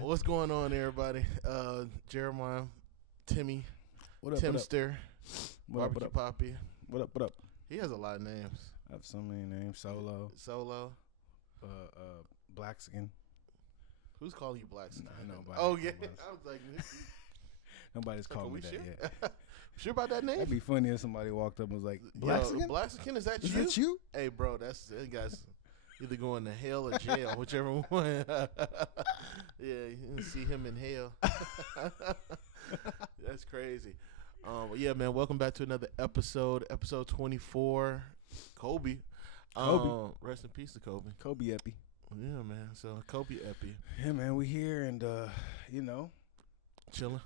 What's going on, everybody? Jeremiah, Timmy, What up? Timster, What up? Barbecue Poppy. What up? He has a lot of names. I have so many names. Solo, Blackskin. Who's calling you Blackskin? Nah, nobody. Oh yeah, Nobody's, I was like, nobody's called me that sure? yet. Sure about that name? That'd be funny if somebody walked up and was like, Yo, Blackskin? Blackskin, is that Is you? that you? Hey, bro, that guy's either going to hell or jail, whichever one. Yeah, you can see him in hell. That's crazy. Yeah, man, welcome back to another episode 24. Kobe. Rest in peace to Kobe. Kobe Epi. Yeah, man. So Kobe Epi. Yeah, man, we here and, Chilling.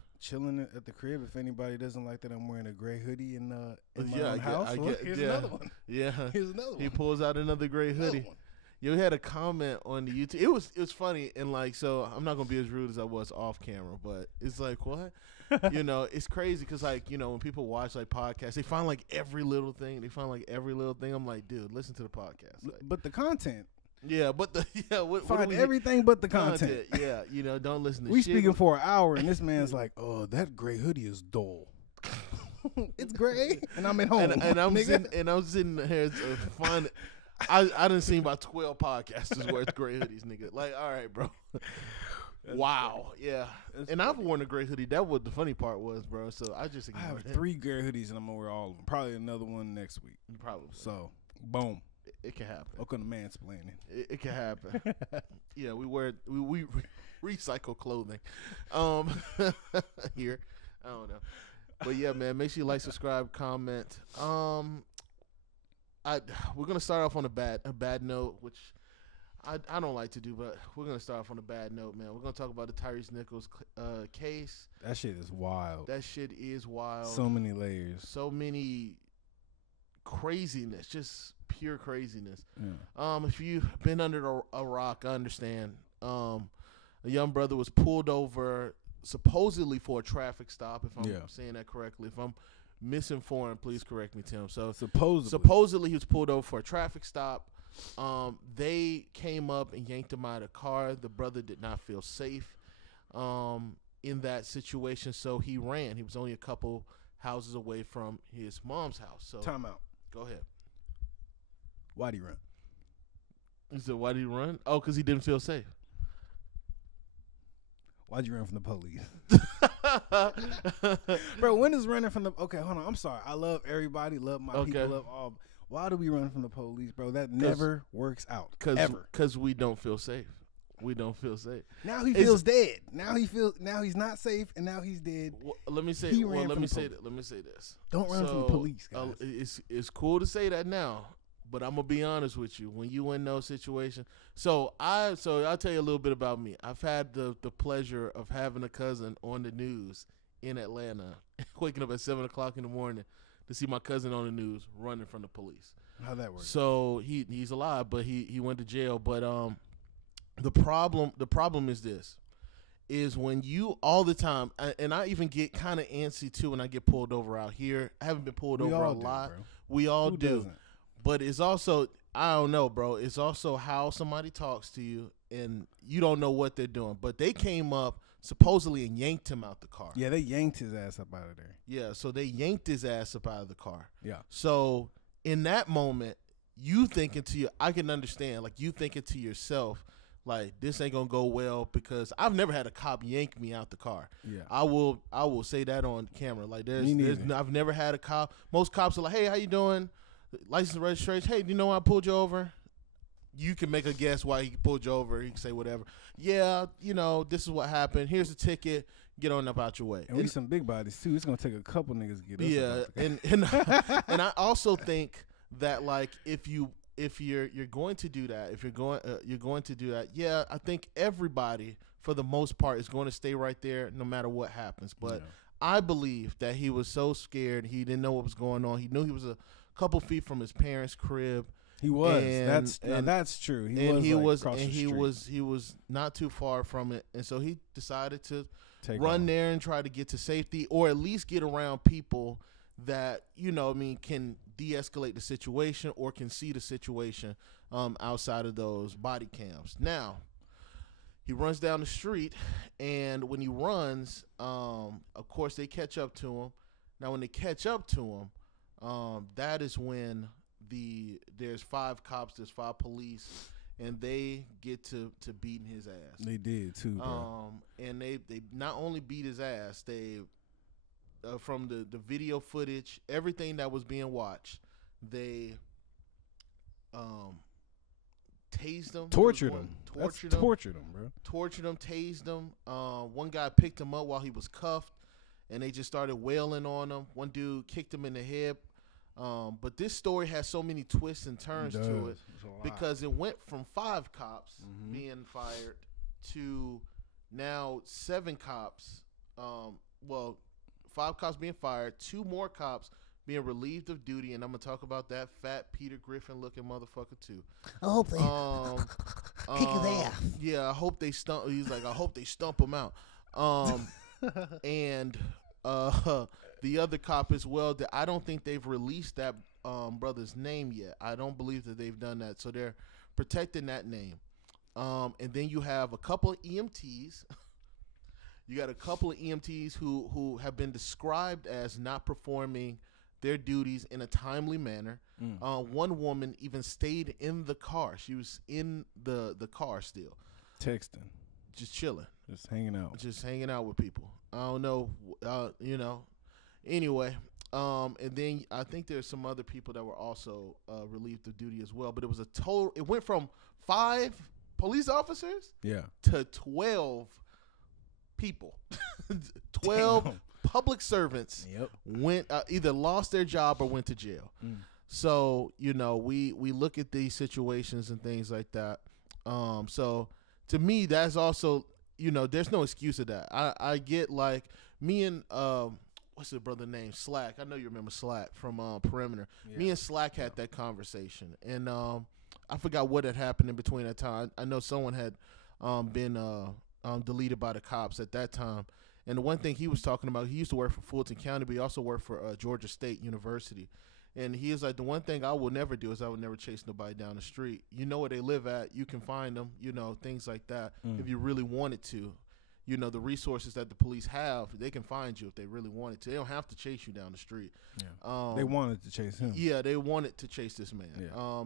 at the crib. If anybody doesn't like that, I'm wearing a gray hoodie in my Yeah, own house. Look, here's another one. Yeah. Here's another one. He pulls out another gray hoodie. Another one. You had a comment on the YouTube. It was funny, and like, so I'm not gonna be as rude as I was off camera, but it's like, what? It's crazy because, like, when people watch like podcasts, they find like every little thing. I'm like, dude, listen to the podcast. Like, But the content. yeah, but Find everything but the content. Yeah, don't listen to We shit. speaking for an hour, and this man's like, "Oh, that gray hoodie is dull. It's gray, and I'm at home, and I'm nigga. sitting here to find. I done seen about 12 podcasters wear gray hoodies, nigga. Like, all right, bro. Wow, yeah. And I've worn a gray hoodie. That what the funny part was, bro. So I just ignored have it. 3 gray hoodies, and I'm gonna wear all of them. Probably another one next week. Probably. So, boom. It can happen. Welcome to mansplaining. It can happen. Yeah, we recycle clothing. Here, I don't know, but yeah, man. Make sure you like, subscribe, comment. We're gonna start off on a bad note, which I don't like to do, but we're gonna start off on a bad note, man. We're gonna talk about the Tyre Nichols case. That shit is wild. That shit is wild. So many layers. So many craziness, just pure craziness. Yeah. If you've been under a rock, I understand. A young brother was pulled over supposedly for a traffic stop, if I'm saying that correctly. If I'm misinformed, please correct me, Tim. So supposedly he was pulled over for a traffic stop. They came up and yanked him out of the car. The brother did not feel safe in that situation, so he ran. He was only a couple houses away from his mom's house. So Time out. Go ahead. Why'd he run? He said, why did he run? Oh, because he didn't feel safe. Why'd you run from the police? Bro, when is running from the... Okay, hold on. I'm sorry. I love everybody. Love my people. Love all... Why do we run from the police, bro? That never works out. Ever. Because we don't feel safe. We don't feel safe. Now he feels dead. Now he's not safe, and now he's dead. Well, let me say this. Don't run from the police, guys. It's cool to say that now, but I'm gonna be honest with you. When you in those situations, I'll tell you a little bit about me. I've had the pleasure of having a cousin on the news in Atlanta, waking up at 7:00 in the morning to see my cousin on the news running from the police. How that works? So he's alive, but he went to jail. But the problem is this. Is when you all the time, and I even get kind of antsy too when I get pulled over out here. I haven't been pulled over a lot. Bro. We all Who do. doesn't? But it's also, I don't know, bro. It's also how somebody talks to you, and you don't know what they're doing. But they came up supposedly and yanked him out the car. Yeah, they yanked his ass up out of there. Yeah, so they yanked his ass up out of the car. Yeah. So in that moment, you thinking to you, I can understand, like you thinking to yourself, like, this ain't gonna go well because I've never had a cop yank me out the car. Yeah, I will say that on camera. Like, I've never had a cop. Most cops are like, hey, how you doing? License, registration. Hey, do you know why I pulled you over? You can make a guess why he pulled you over. He can say whatever. Yeah, this is what happened. Here's the ticket. Get on up out your way. And we some big bodies too. It's gonna take a couple niggas to get us. Yeah, and I also think that, like, if you're going to do that, you're going to do that. Yeah, I think everybody for the most part is going to stay right there no matter what happens. But I believe that he was so scared, he didn't know what was going on. He knew he was a couple feet from his parents' crib. He was. That's true. He was not too far from it, and so he decided to run there and try to get to safety, or at least get around people that can de-escalate the situation or can see the situation outside of those body cams. Now, he runs down the street, and when he runs, of course they catch up to him. Now, when they catch up to him, that is when there's 5 cops, there's 5 police, and they get to beating his ass. They did too, bro. And they not only beat his ass, they from the video footage, everything that was being watched, they tased him, tortured him, bro. Tortured him, tased him. One guy picked him up while he was cuffed, and they just started wailing on him. One dude kicked him in the hip. But this story has so many twists and turns to it because it went from 5 cops being fired to now 7 cops. 5 cops being fired, 2 more cops being relieved of duty, and I'm gonna talk about that fat Peter Griffin looking motherfucker too. I hope they kick his ass. Yeah, I hope they stump. He's like, I hope they stump him out. And the other cop as well. That I don't think they've released that brother's name yet. I don't believe that they've done that, so they're protecting that name. And then you have a couple of EMTs. You got a couple of EMTs who have been described as not performing their duties in a timely manner. One woman even stayed in the car. She was in the car still. Texting. Just chilling. Just hanging out. Just hanging out with people. I don't know, Anyway, and then I think there's some other people that were also relieved of duty as well. But it was it went from 5 police officers to 12 people. 12 public servants went either lost their job or went to jail. So we look at these situations and things like that. So to me, that's also there's no excuse of that. I get like me and what's the brother name, Slack. I know you remember Slack from Perimeter. Me and Slack had that conversation, and I forgot what had happened in between that time. I know someone had been deleted by the cops at that time. And the one thing he was talking about, he used to work for Fulton County, but he also worked for Georgia State University. And he is like, the one thing I will never do is I will never chase nobody down the street. You know where they live at. You can find them, things like that. If you really wanted to, the resources that the police have, they can find you if they really wanted to. They don't have to chase you down the street. Yeah. They wanted to chase him. Yeah, they wanted to chase this man. Yeah.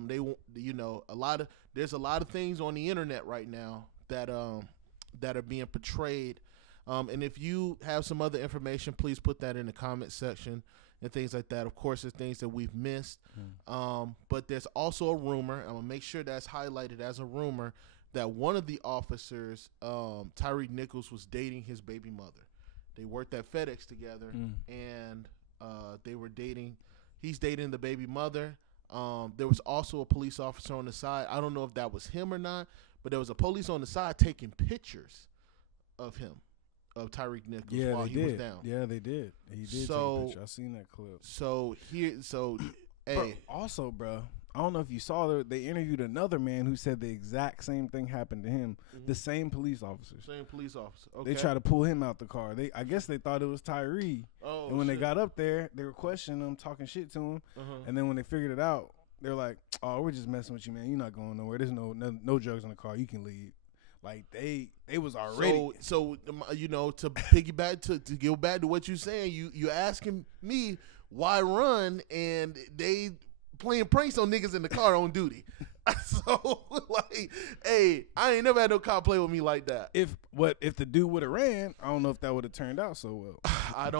There's a lot of things on the internet right now that are being portrayed. And if you have some other information, please put that in the comment section and things like that. Of course, there's things that we've missed. But there's also a rumor. I'm going to make sure that's highlighted as a rumor that one of the officers, Tyre Nichols, was dating his baby mother. They worked at FedEx together, and they were dating. He's dating the baby mother. There was also a police officer on the side. I don't know if that was him or not, but there was a police on the side taking pictures of him. Of Tyre Nichols while he was down. Yeah, they did. He did take a picture. I seen that clip. Hey. Also, bro, I don't know if you saw they interviewed another man who said the exact same thing happened to him. The same police officer. Okay. They tried to pull him out the car. I guess they thought it was Tyree. And when they got up there, they were questioning him, talking shit to him. And then when they figured it out, they're like, "Oh, we're just messing with you, man. You're not going nowhere. There's no drugs in the car. You can leave." Like they was already so to piggyback to go back to what you're saying, you asking me why run, and they playing pranks on niggas in the car on duty. So like, hey, I ain't never had no cop play with me like that. If the dude would have ran, I don't know if that would have turned out so well.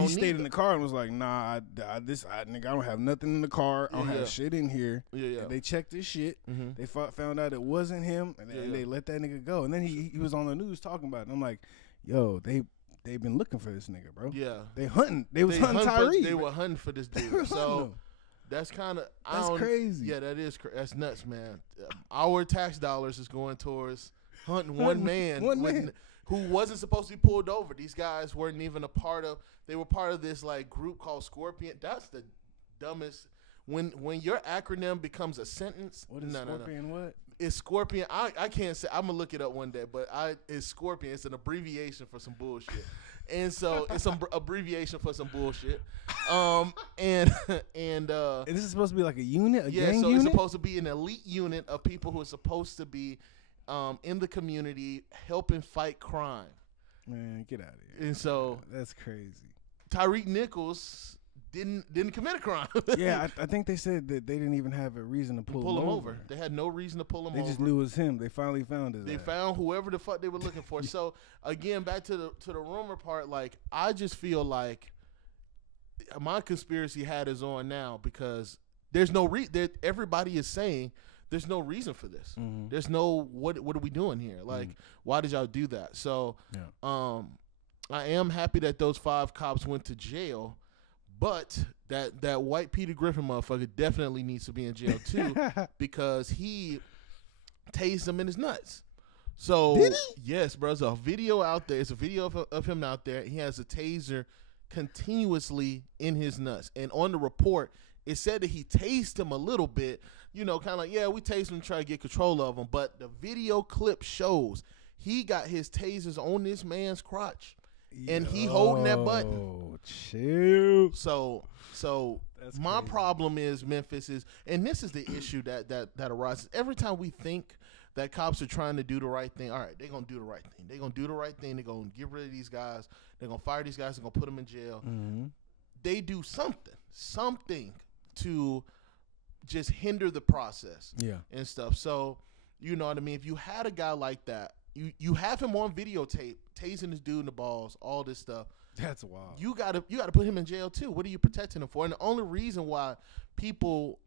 He stayed in the car and was like, "Nah, nigga, I don't have nothing in the car. I don't have shit in here." Yeah. And they checked his shit. They found out it wasn't him, and they let that nigga go. And then he was on the news talking about it. And I'm like, yo, they've been looking for this nigga, bro. Yeah, they hunting. They was hunting Tyree. They were hunting for this dude. So. That's kind of crazy. Yeah, that's nuts, man. Our tax dollars is going towards hunting one man who wasn't supposed to be pulled over. These guys weren't even a part of. They were part of this like group called Scorpion. That's the dumbest. When your acronym becomes a sentence. What is Scorpion? What? It's Scorpion. I can't say. I'm gonna look it up one day, but it's Scorpion. It's an abbreviation for some bullshit. And so it's some abbreviation for some bullshit. And this is supposed to be like a unit, gang so unit? It's supposed to be an elite unit of people who are supposed to be in the community helping fight crime. Man, get out of here. And so that's crazy. Tyre Nichols didn't commit a crime. Yeah, I think they said that they didn't even have a reason to pull him over. They had no reason to pull him over. They just knew it was him. They finally found his They ass. found whoever the fuck they were looking for. So again, back to the rumor part. Like, I just feel like my conspiracy hat is on now because there's no everybody is saying there's no reason for this. Mm-hmm. There's no what are we doing here? Like, why did y'all do that? So, I am happy that those 5 cops went to jail. But that white Peter Griffin motherfucker definitely needs to be in jail too because he tased him in his nuts. So did he? Yes, bro. There's a video out there. It's a video of him out there. He has a taser continuously in his nuts. And on the report, it said that he tased him a little bit. You know, kind of like, yeah, we tased him to try to get control of him. But the video clip shows he got his tasers on this man's crotch. And he holding that button. Oh, chill. So that's my problem is Memphis is, and this is the issue that arises every time we think that cops are trying to do the right thing. All right, they're gonna do the right thing. They're gonna do the right thing. They're gonna get rid of these guys. They're gonna fire these guys. They're gonna put them in jail. Mm-hmm. They do something to just hinder the process. And stuff. So you know what I mean. If you had a guy like that. You have him on videotape, tasing this dude in the balls, all this stuff. That's wild. You gotta put him in jail too. What are you protecting him for? And the only reason why people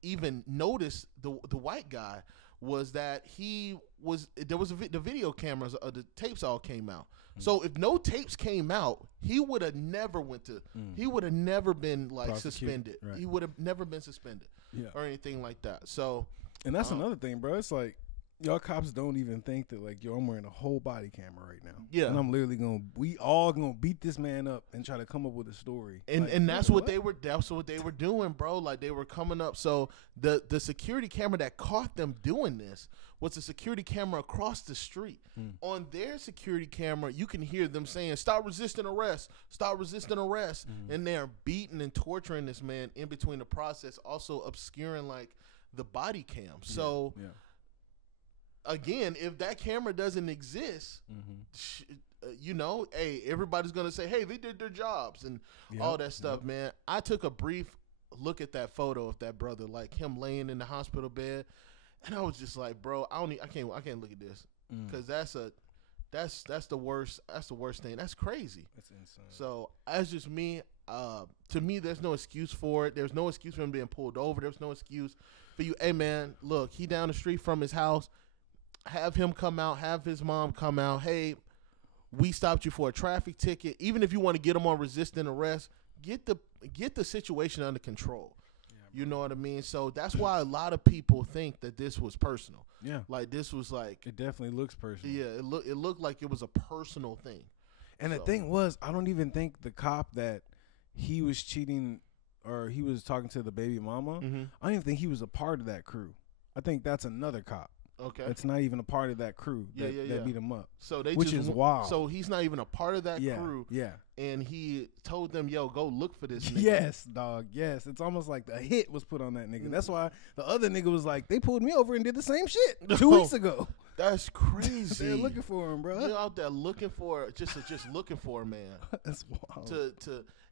even noticed the white guy was that the video cameras, the tapes all came out. So if no tapes came out, he would have never he would have never been suspended. Right. He would have never been suspended or anything like that. So, and that's another thing, bro. It's like, y'all cops don't even think that, like, yo, I'm wearing a whole body camera right now. Yeah. And I'm literally we all gonna beat this man up and try to come up with a story. And that's what they were doing, bro. Like, they were coming up. So the security camera that caught them doing this was a security camera across the street. On their security camera, you can hear them saying, "Stop resisting arrest, stop resisting arrest." And they're beating and torturing this man in between the process, also obscuring like the body cam. So again, if that camera doesn't exist, you know, hey, everybody's going to say, hey, they did their jobs and all that stuff, man. I took a brief look at that photo of that brother, like him laying in the hospital bed, and I was just like, bro, I can't look at this because that's the worst. That's the worst thing. That's crazy. That's insane. So that's just me. To me, there's no excuse for it. There's no excuse for him being pulled over. There's no excuse for you. Hey, man, look, he down the street from his house. Have him come out, have his mom come out. Hey, we stopped you for a traffic ticket. Even if you want to get him on resisting arrest, get the situation under control. You know what I mean? So that's why a lot of people think that this was personal. Yeah. Like, this was like, it definitely looks personal. Yeah, it looked like it was a personal thing. And the thing was, I don't even think the cop that he was cheating or he was talking to the baby mama, I don't even think he was a part of that crew. I think that's another cop. Okay. It's not even a part of that crew that beat him up. So which is wild. So he's not even a part of that crew. Yeah. And he told them, yo, go look for this nigga. Yes, dog. Yes. It's almost like the hit was put on that nigga. That's why the other nigga was like, they pulled me over and did the same shit 2 weeks ago. That's crazy. They're looking for him, bro. They're out there looking for just looking for a man. That's wild.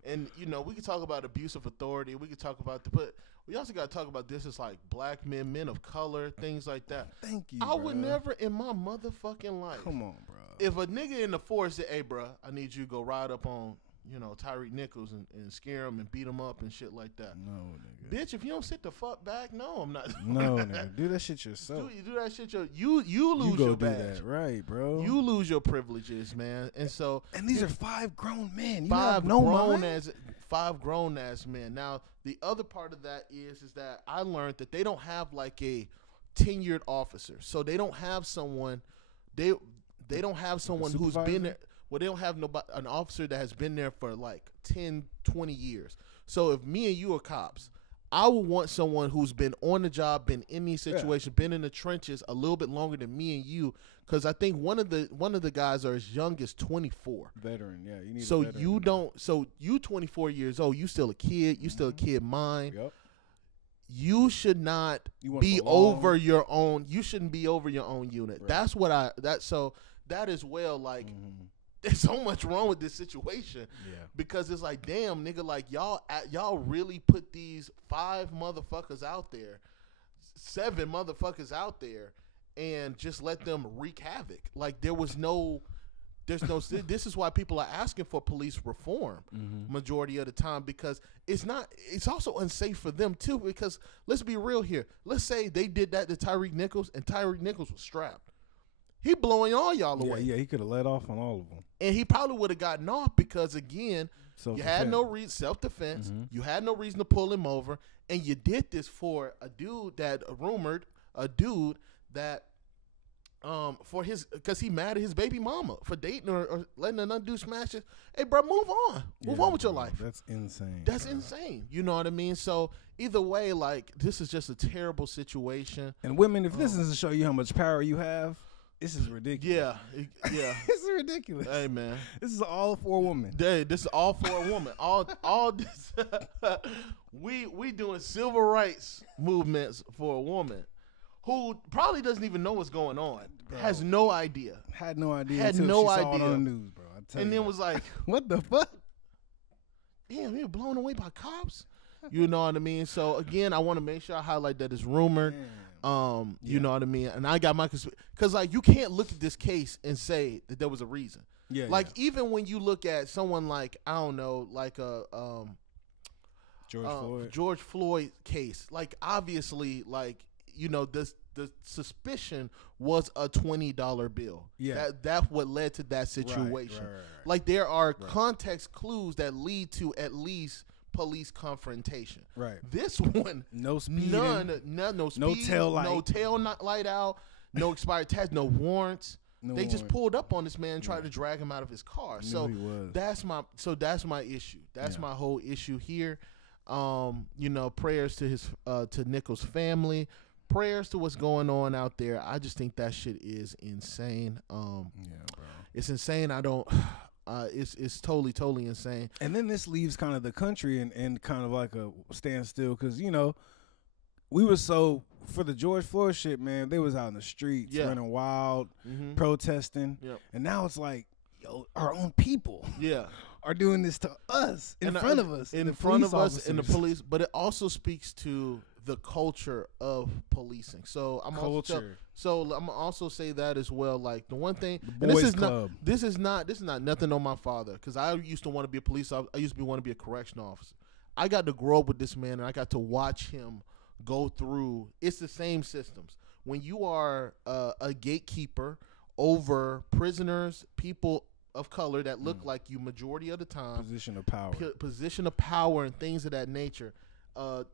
And you know, we could talk about abuse of authority. We could talk about but we also got to talk about this as like black men of color, things like that. Thank you. I would never in my motherfucking life. Come on, bro. If a nigga in the force said, "Hey, bro, I need you to go ride up on, you know, Tyre Nichols and scare him and beat him up and shit like that." No, nigga. Bitch, if you don't sit the fuck back, no, I'm not. No, nigga. Do that shit yourself. You do that shit you lose your badge. That. Right, bro. You lose your privileges, man. And so, and these are 5 grown men. Five grown ass men. Now, the other part of that is that I learned that they don't have like a tenured officer. So they don't have someone they don't have someone who's been there. Well, they don't have an officer that has been there for like 10, 20 years. So if me and you are cops, I would want someone who's been on the job, been in these situations, been in the trenches a little bit longer than me and you. Because I think one of the guys are as young as 24. Veteran, yeah. You need so a veteran. So you 24 years old, you still a kid. You still a kid mind. Yep. you should not be over your own. You shouldn't be over your own unit. Right. That is well, like, there's so much wrong with this situation. Yeah. Because it's like, damn, nigga, like, y'all really put these 5 motherfuckers out there, 7 motherfuckers out there, and just let them wreak havoc. Like, there's no this is why people are asking for police reform majority of the time, because it's also unsafe for them too, because let's be real here. Let's say they did that to Tyre Nichols and Tyre Nichols was strapped. He blowing all y'all away. Yeah, he could have let off on all of them. And he probably would have gotten off because, again, you had no reason, self-defense. You had no reason to pull him over. And you did this for a dude that because he mad at his baby mama for dating or letting another dude smash it. Hey, bro, move on. Move on with your life. That's insane. That's insane. You know what I mean? So either way, like, this is just a terrible situation. And women, if this is to show you how much power you have, this is ridiculous. Yeah. This is ridiculous. Hey, man. This is all for a woman. Hey, this is all for a woman. All this. we doing civil rights movements for a woman who probably doesn't even know what's going on. Bro, has no idea. Had no idea. Had until no she idea. Saw it on the news, bro. And then was like, what the fuck? Damn, you're blown away by cops. You know what I mean? So again, I want to make sure I highlight that it's rumored. You know what I mean? And I got my because, like, you can't look at this case and say that there was a reason. Yeah. Like, even when you look at someone like, I don't know, like a George Floyd case, like, obviously, like, you know, the suspicion was a $20 bill. Yeah. That's what led to that situation. Right. Like, there are context clues that lead to at least police confrontation. Right. This one, no speeding, no speed, no tail light, no tail light out, no expired tags, no warrants. They just pulled up on this man and tried to drag him out of his car. So that's my issue. That's my whole issue here. You know, prayers to his to Nichols' family. Prayers to what's going on out there. I just think that shit is insane. Bro. It's insane. I don't. It's totally insane. And then this leaves kind of the country in kind of like a standstill, because, you know, we were so, for the George Floyd shit, man, they was out in the streets running wild, protesting, and now it's like, yo, our own people are doing this to us in front of us in the police. But it also speaks to the culture of policing. So I'm also say that as well. Like, the one thing, the boys club. This is not nothing on my father, because I used to want to be a police officer. I used to want to be a correctional officer. I got to grow up with this man, and I got to watch him go through. It's the same systems. When you are a gatekeeper over prisoners, people of color that look like you majority of the time, position of power and things of that nature.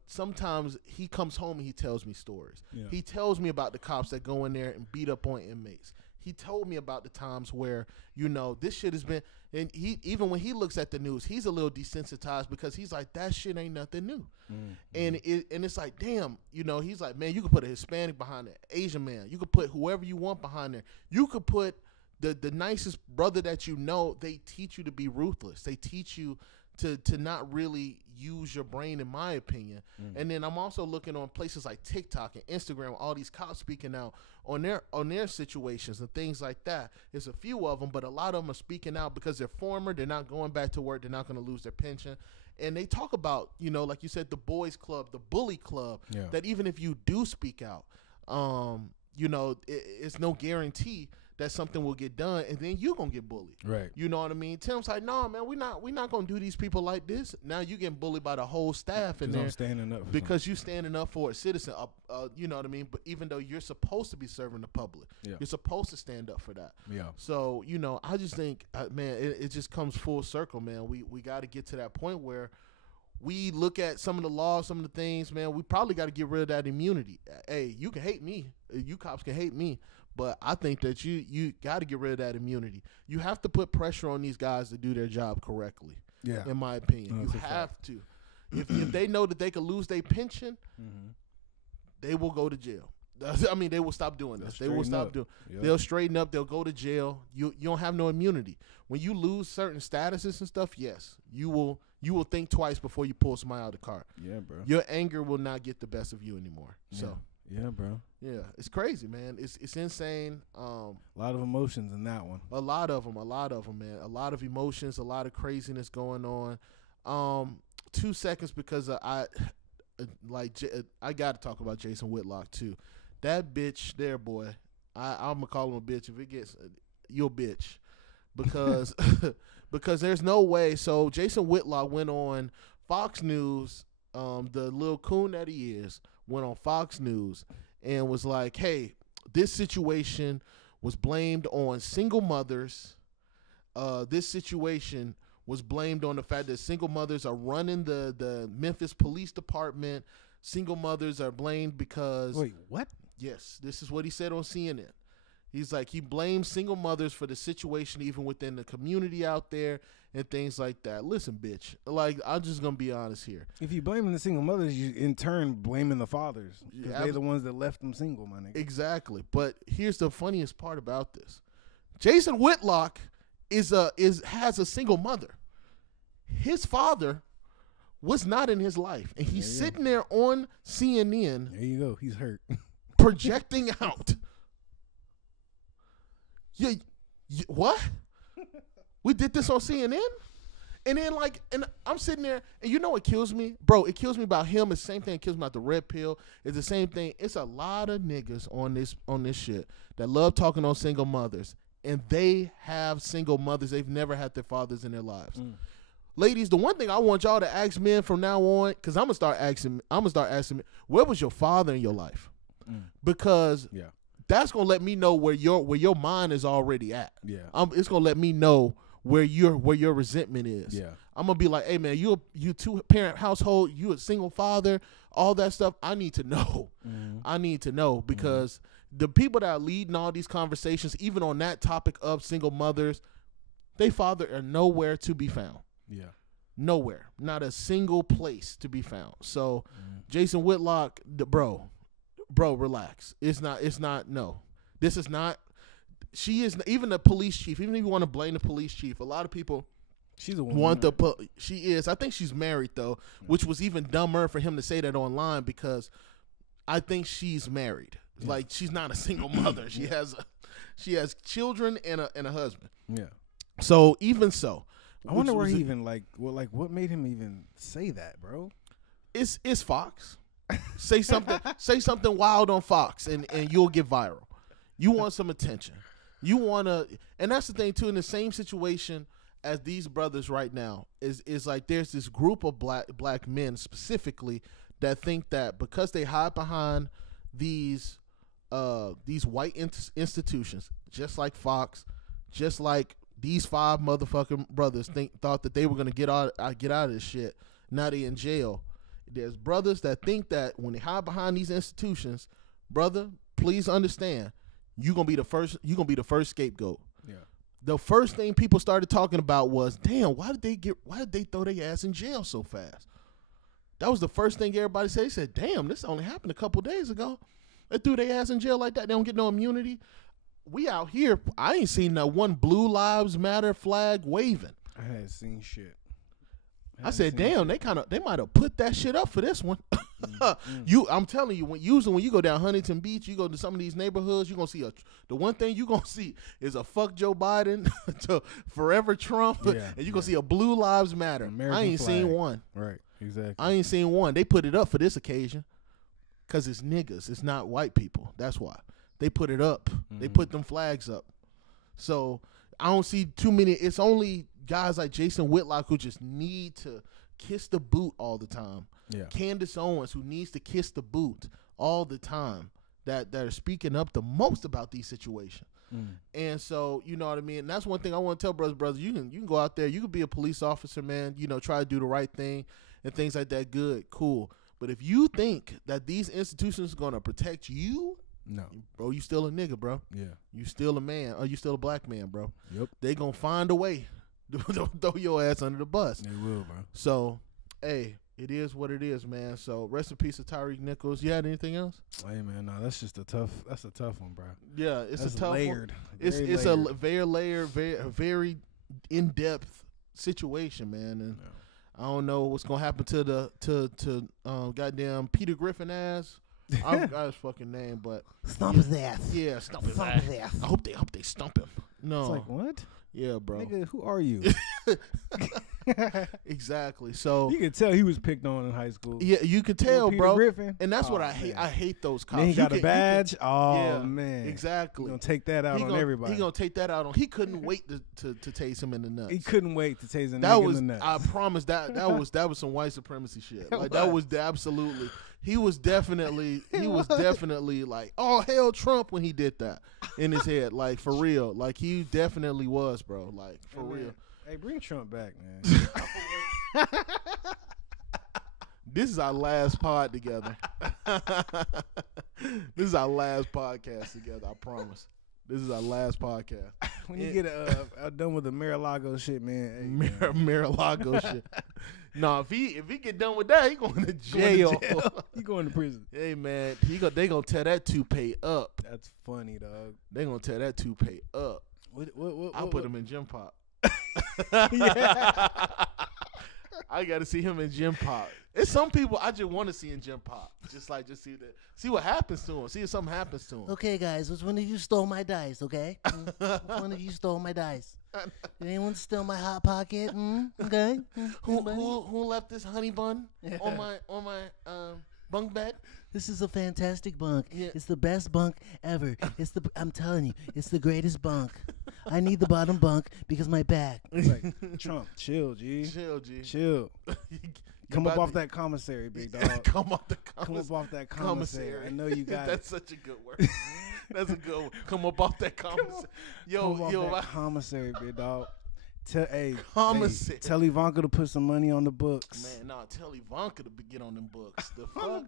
Sometimes he comes home and he tells me stories. Yeah. He tells me about the cops that go in there and beat up on inmates. He told me about the times where, you know, this shit has been, and he, even when he looks at the news, he's a little desensitized, because he's like, that shit ain't nothing new. And it's like, damn, you know, he's like, man, you could put a Hispanic behind it, Asian man, you could put whoever you want behind there. You could put the nicest brother that you know. They teach you to be ruthless. They teach you to not really use your brain, in my opinion. And then I'm also looking on places like TikTok and Instagram, all these cops speaking out on their situations and things like that. There's a few of them, but a lot of them are speaking out because they're former. They're not going back to work. They're not going to lose their pension. And they talk about, you know, like you said, the boys club, the bully club, that even if you do speak out, you know, it's no guarantee that something will get done, and then you're gonna get bullied. Right. You know what I mean? Tim's like, no, man, we're not gonna do these people like this. Now you getting bullied by the whole staff in there. Because you standing up for a citizen. You know what I mean? But even though you're supposed to be serving the public, you're supposed to stand up for that. Yeah. So, you know, I just think, man, it just comes full circle, man. We got to get to that point where we look at some of the laws, some of the things, man. We probably got to get rid of that immunity. Hey, you can hate me. You cops can hate me. But I think that you got to get rid of that immunity. You have to put pressure on these guys to do their job correctly. Yeah, in my opinion, you have to. If they know that they could lose their pension, they will go to jail. I mean, they will stop doing this. They will stop doing. Yep. They'll straighten up. They'll go to jail. You don't have no immunity when you lose certain statuses and stuff. Yes, you will you will think twice before you pull somebody out of the car. Yeah, bro. Your anger will not get the best of you anymore. So. Yeah, bro. Yeah, it's crazy, man. It's insane. A lot of emotions in that one. A lot of them, man. A lot of emotions, a lot of craziness going on. 2 seconds because I got to talk about Jason Whitlock too. That bitch there, boy. I'm gonna call him a bitch if it gets you're a bitch because because there's no way. So Jason Whitlock went on Fox News. The little coon that he is went on Fox News and was like, hey, this situation was blamed on single mothers. This situation was blamed on the fact that single mothers are running the Memphis Police Department. Single mothers are blamed because... Wait, what? Yes, this is what he said on CNN. He's like, he blames single mothers for the situation even within the community out there and things like that. Listen, bitch, like, I'm just going to be honest here. If you blaming the single mothers, you in turn blaming the fathers because they're the ones that left them single, my nigga. Exactly. But here's the funniest part about this. Jason Whitlock has a single mother. His father was not in his life, and he's sitting there on CNN. There you go. He's hurt. Projecting out. Yeah, what? We did this on CNN? And then, and I'm sitting there, and you know what kills me? Bro, it kills me about him. It's the same thing that kills me about the red pill. It's the same thing. It's a lot of niggas on this shit that love talking on single mothers, and they have single mothers. They've never had their fathers in their lives. Ladies, the one thing I want y'all to ask men from now on, because I'm gonna start asking, where was your father in your life? Because that's gonna let me know where your mind is already at. Yeah, it's gonna let me know where your resentment is. Yeah, I'm gonna be like, hey man, you 2-parent household, you a single father, all that stuff. I need to know. I need to know because the people that are leading all these conversations, even on that topic of single mothers, they father are nowhere to be found. Yeah, nowhere, not a single place to be found. So, Jason Whitlock, bro, relax. It's not. No, this is not. She is even the police chief. Even if you want to blame the police chief, a lot of people. She's a woman. She is. I think she's married though, which was even dumber for him to say that online because I think she's married. Yeah. Like she's not a single mother. She has children and a husband. Yeah. So even so. I wonder where he even what made him even say that, bro? It's Fox. Say something wild on Fox and you'll get viral. You want some attention. You want to, and that's the thing too. In the same situation as these brothers right now is like there's this group of black men specifically that think that because they hide behind these white institutions, just like Fox, just like these 5 motherfucking brothers thought that they were gonna get out of this shit. Now they in jail. There's brothers that think that when they hide behind these institutions, brother, please understand, you're gonna be the first scapegoat. Yeah. The first thing people started talking about was, damn, why did they throw their ass in jail so fast? That was the first thing everybody said. They said, damn, this only happened a couple days ago. They threw their ass in jail like that. They don't get no immunity. We out here, I ain't seen that one Blue Lives Matter flag waving. I hadn't seen shit. I said, damn, they might have put that shit up for this one. I'm telling you, when you go down Huntington Beach, you go to some of these neighborhoods, you're gonna see the one thing you're gonna see is a fuck Joe Biden to forever Trump, and you're gonna see a Blue Lives Matter. American I ain't flag. seen one. Right, exactly. I ain't seen one. They put it up for this occasion because it's niggas. It's not white people. That's why. They put it up. They put them flags up. So I don't see too many. It's only guys like Jason Whitlock who just need to kiss the boot all the time. Yeah. Candace Owens who needs to kiss the boot all the time that are speaking up the most about these situations. And so, you know what I mean? And that's one thing I want to tell brothers, you can go out there, you can be a police officer, man, try to do the right thing and things like that. Good, cool. But if you think that these institutions are going to protect you, no, bro, you still a nigga, bro. Yeah, you still a man, or you still a black man, bro. Yep, they gonna find a way to throw your ass under the bus. They will, bro. So, hey, it is what it is, man. So, rest in peace to Tyre Nichols. You had anything else? Hey, man, no, that's a tough one, bro. Yeah, it's that's a tough layered. One. It's a very layered, very in depth situation, man. And I don't know what's gonna happen to goddamn Peter Griffin ass. I forgot his fucking name, but stomp his ass. Yeah, stomp his ass. I hope they stump him. No, it's like what? Yeah, bro. Nigga, who are you? Exactly. So you could tell he was picked on in high school. Yeah, you could tell, Peter bro. Griffin. And that's what I hate. I hate those cops. Then he got a badge. Man, exactly. He gonna take that out on everybody. He gonna take that out on. He couldn't wait to tase him in the nuts. He couldn't wait to tase him in the nuts. I promise that was some white supremacy shit. Like that was absolutely. He was definitely like, oh hell Trump when he did that in his head, like for real. Like he definitely was, bro. Like for real. Hey, bring Trump back, man. This is our last pod together. This is our last podcast together, I promise. This is our last podcast. When you get done with the Mar-a-Lago shit, man. Hey, Mar-a-Lago shit. No, if he get done with that, he going to jail. He going to prison. Hey man, they gonna tear that toupee up. That's funny, dog. They gonna tear that toupee up. I'll put him in Gym Pop. I got to see him in Gym Pop. It's some people I just want to see in Gym Pop. Just see what happens to him. See if something happens to him. Okay, guys, which one of you stole my dice? Okay, which one of you stole my dice? Did anyone steal my hot pocket? Okay. Who left this honey bun on my bunk bed? This is a fantastic bunk. Yeah. It's the best bunk ever. I'm telling you, it's the greatest bunk. I need the bottom bunk because my back. It's like, Trump, chill, G. Chill. Come up off that commissary, big dog. Come up off that commissary. I know you got That's such a good word. That's a good one. Come up off that commissary. That commissary, big dog. Commissary. Tell Ivanka to put some money on the books. Man, tell Ivanka to get on them books. The fuck?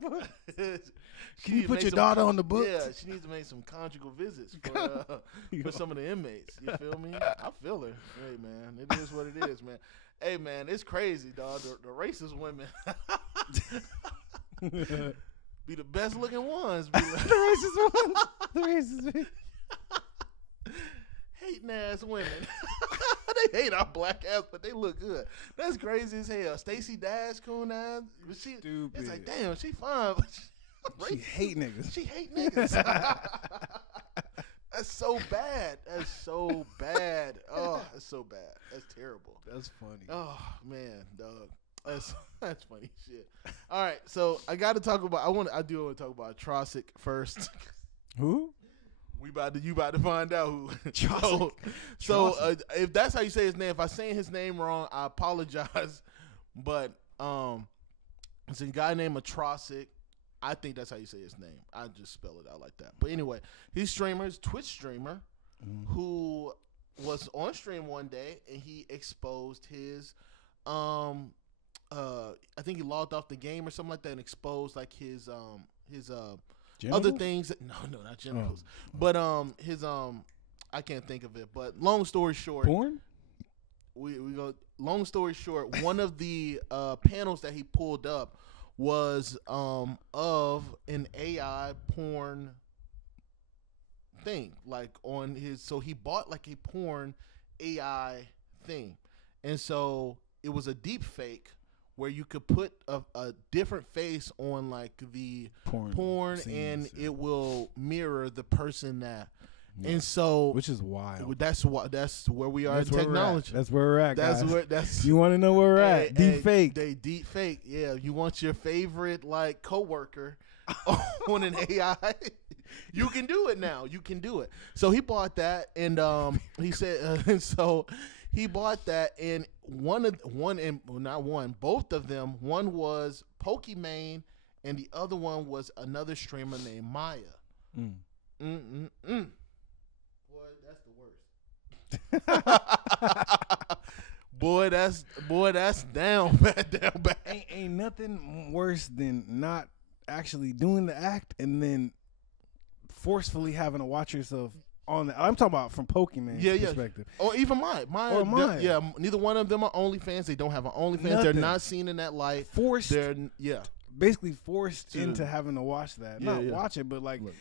Can you put your daughter on the books? Yeah, she needs to make some conjugal visits for some of the inmates. You feel me? I feel her. Hey, man, it is what it is, man. Hey, man, it's crazy, dog. The racist women be the best looking ones. Be like, the racist ones. Hating ass women. They hate our black ass, but they look good. That's crazy as hell. Stacey Dash, cool ass. Stupid. It's like, damn, she fine. She hate niggas. She hate niggas. That's so bad. That's so bad. Oh, that's so bad. That's terrible. That's funny. Oh man, dog. That's funny shit. All right, so I got to talk about. I do want to talk about Atroic first. Who? You about to find out who. So if that's how you say his name, if I'm saying his name wrong, I apologize. But it's a guy named Atroic. I think that's how you say his name. I just spell it out like that. But anyway, he's Twitch streamer, who was on stream one day and he exposed his I think he logged off the game or something like that and exposed like his genitals? Other things. No, not genitals. But his I can't think of it. But long story short, porn. We go. Long story short, one of the panels that he pulled up was of an AI porn thing, like on his. So he bought like a porn AI thing, and so it was a deep fake where you could put a different face on like the porn and it will mirror the person that. Yeah. And so, which is wild. That's where we are in technology. That's where we're at. That's guys. That's you want to know where we're at? Deep fake. They deep fake. Yeah, you want your favorite like coworker on an AI. You can do it now. You can do it. So he bought that, and he said, and so he bought that, and both of them. One was Pokimane, and the other one was another streamer named Maya. Boy, that's down bad. Ain't nothing worse than not actually doing the act and then forcefully having to watch yourself on the. I'm talking about from Pokemon's perspective. Or even mine. Yeah, neither one of them are OnlyFans. They don't have an OnlyFans. Nothing. They're not seen in that light. Basically forced into having to watch that. Not watch it, but like. Look.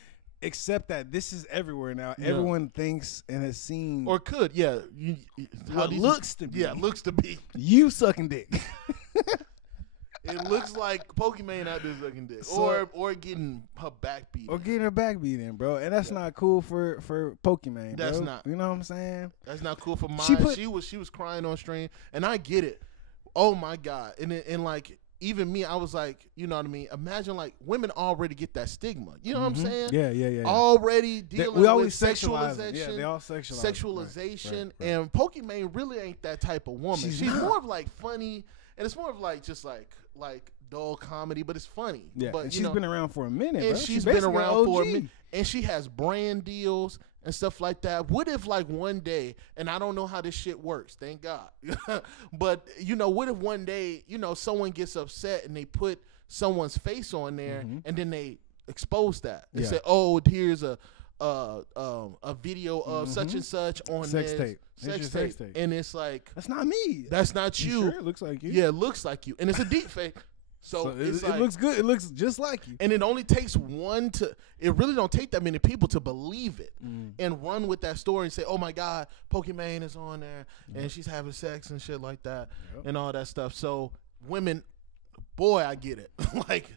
Except that this is everywhere now. Yeah. Everyone thinks and has seen. Or could, yeah. Looks to be. Yeah, looks to be. You sucking dick. It looks like Pokimane out there sucking dick, or getting her back beat, or getting her back beat in, bro. And that's not cool for Pokimane. That's bro. not. You know what I'm saying? That's not cool for mine. She was crying on stream, and I get it. Oh my God, and like even me, I was like, you know what I mean? Imagine like women already get that stigma. You know what I'm saying? Yeah. Already dealing with sexualization. Yeah, they all sexualization. Right. And Pokimane really ain't that type of woman. She's more of like funny, and it's more of like just like dull comedy, but it's funny. Yeah, but and she's been around for a minute, and bro. she's been around for a minute, and she has brand deals and stuff like that. What if like one day, and I don't know how this shit works, thank God, but you know, what if one day, you know, someone gets upset and they put someone's face on there, and then they expose that. They say, oh, here's a video of such and such on sex tape, and it's like, that's not me, that's not you. Sure, it looks like you. Yeah, it looks like you, and it's a deep fake. So it's it looks good. It looks just like you. And it only takes it really don't take that many people to believe it and run with that story and say, oh my God, Pokimane is on there and she's having sex and shit like that and all that stuff. So women, boy, I get it. Like,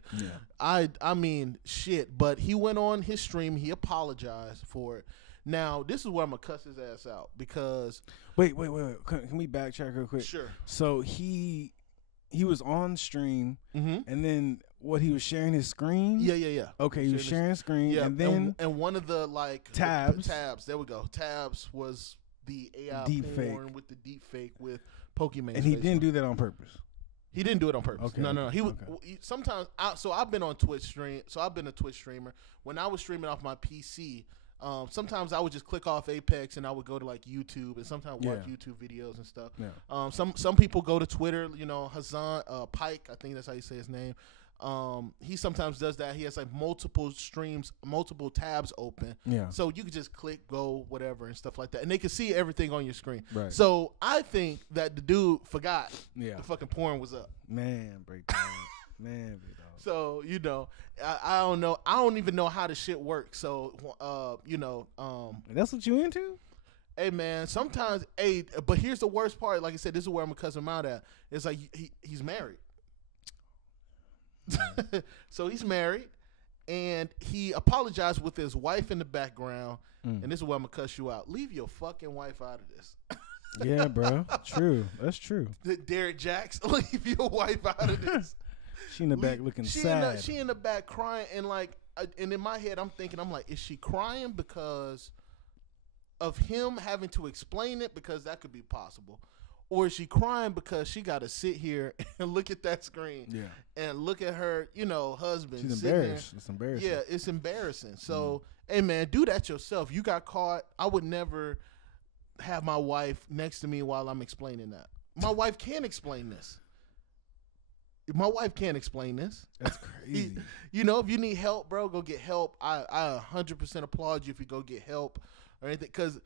I mean, shit. But he went on his stream. He apologized for it. Now, this is where I'm going to cuss his ass out because. Wait. Can we backtrack real quick? Sure. So he was on stream, and then he was sharing his screen. Yeah. Okay, he was sharing his screen, and then and one of the like tabs. There we go. Tabs was the AI deep porn fake. with the deep fake with Pokimane. And he didn't do that on purpose. He didn't do it on purpose. Okay, No. He okay. sometimes. So I've been on Twitch stream. So I've been a Twitch streamer. When I was streaming off my PC. Sometimes I would just click off Apex and I would go to like YouTube and sometimes watch YouTube videos and stuff. Yeah. Some people go to Twitter, you know, Hassan Pike, I think that's how you say his name. He sometimes does that. He has like multiple streams, multiple tabs open. Yeah. So you can just click, go, whatever and stuff like that. And they can see everything on your screen. Right. So I think that the dude forgot the fucking porn was up. Man, break down. Man, break down. So, you know, I don't know. I don't even know how the shit works. So, you know. That's what you into? Hey, man, sometimes, but here's the worst part. Like I said, this is where I'm going to cuss him out at. It's like he's married. So he's married, and he apologized with his wife in the background. And this is where I'm going to cuss you out. Leave your fucking wife out of this. Yeah, bro. True. That's true. Derek Jacks, leave your wife out of this. She in the back looking sad. She in the back crying, and like, and in my head, I'm like, is she crying because of him having to explain it? Because that could be possible. Or is she crying because she got to sit here and look at that screen and look at her, you know, husband. She's embarrassed. It's embarrassing. Yeah, it's embarrassing. So, hey, man, do that yourself. You got caught. I would never have my wife next to me while I'm explaining that. My wife can't explain this. My wife can't explain this. That's crazy. You know, if you need help, bro, go get help. I 100% applaud you if you go get help or anything. Because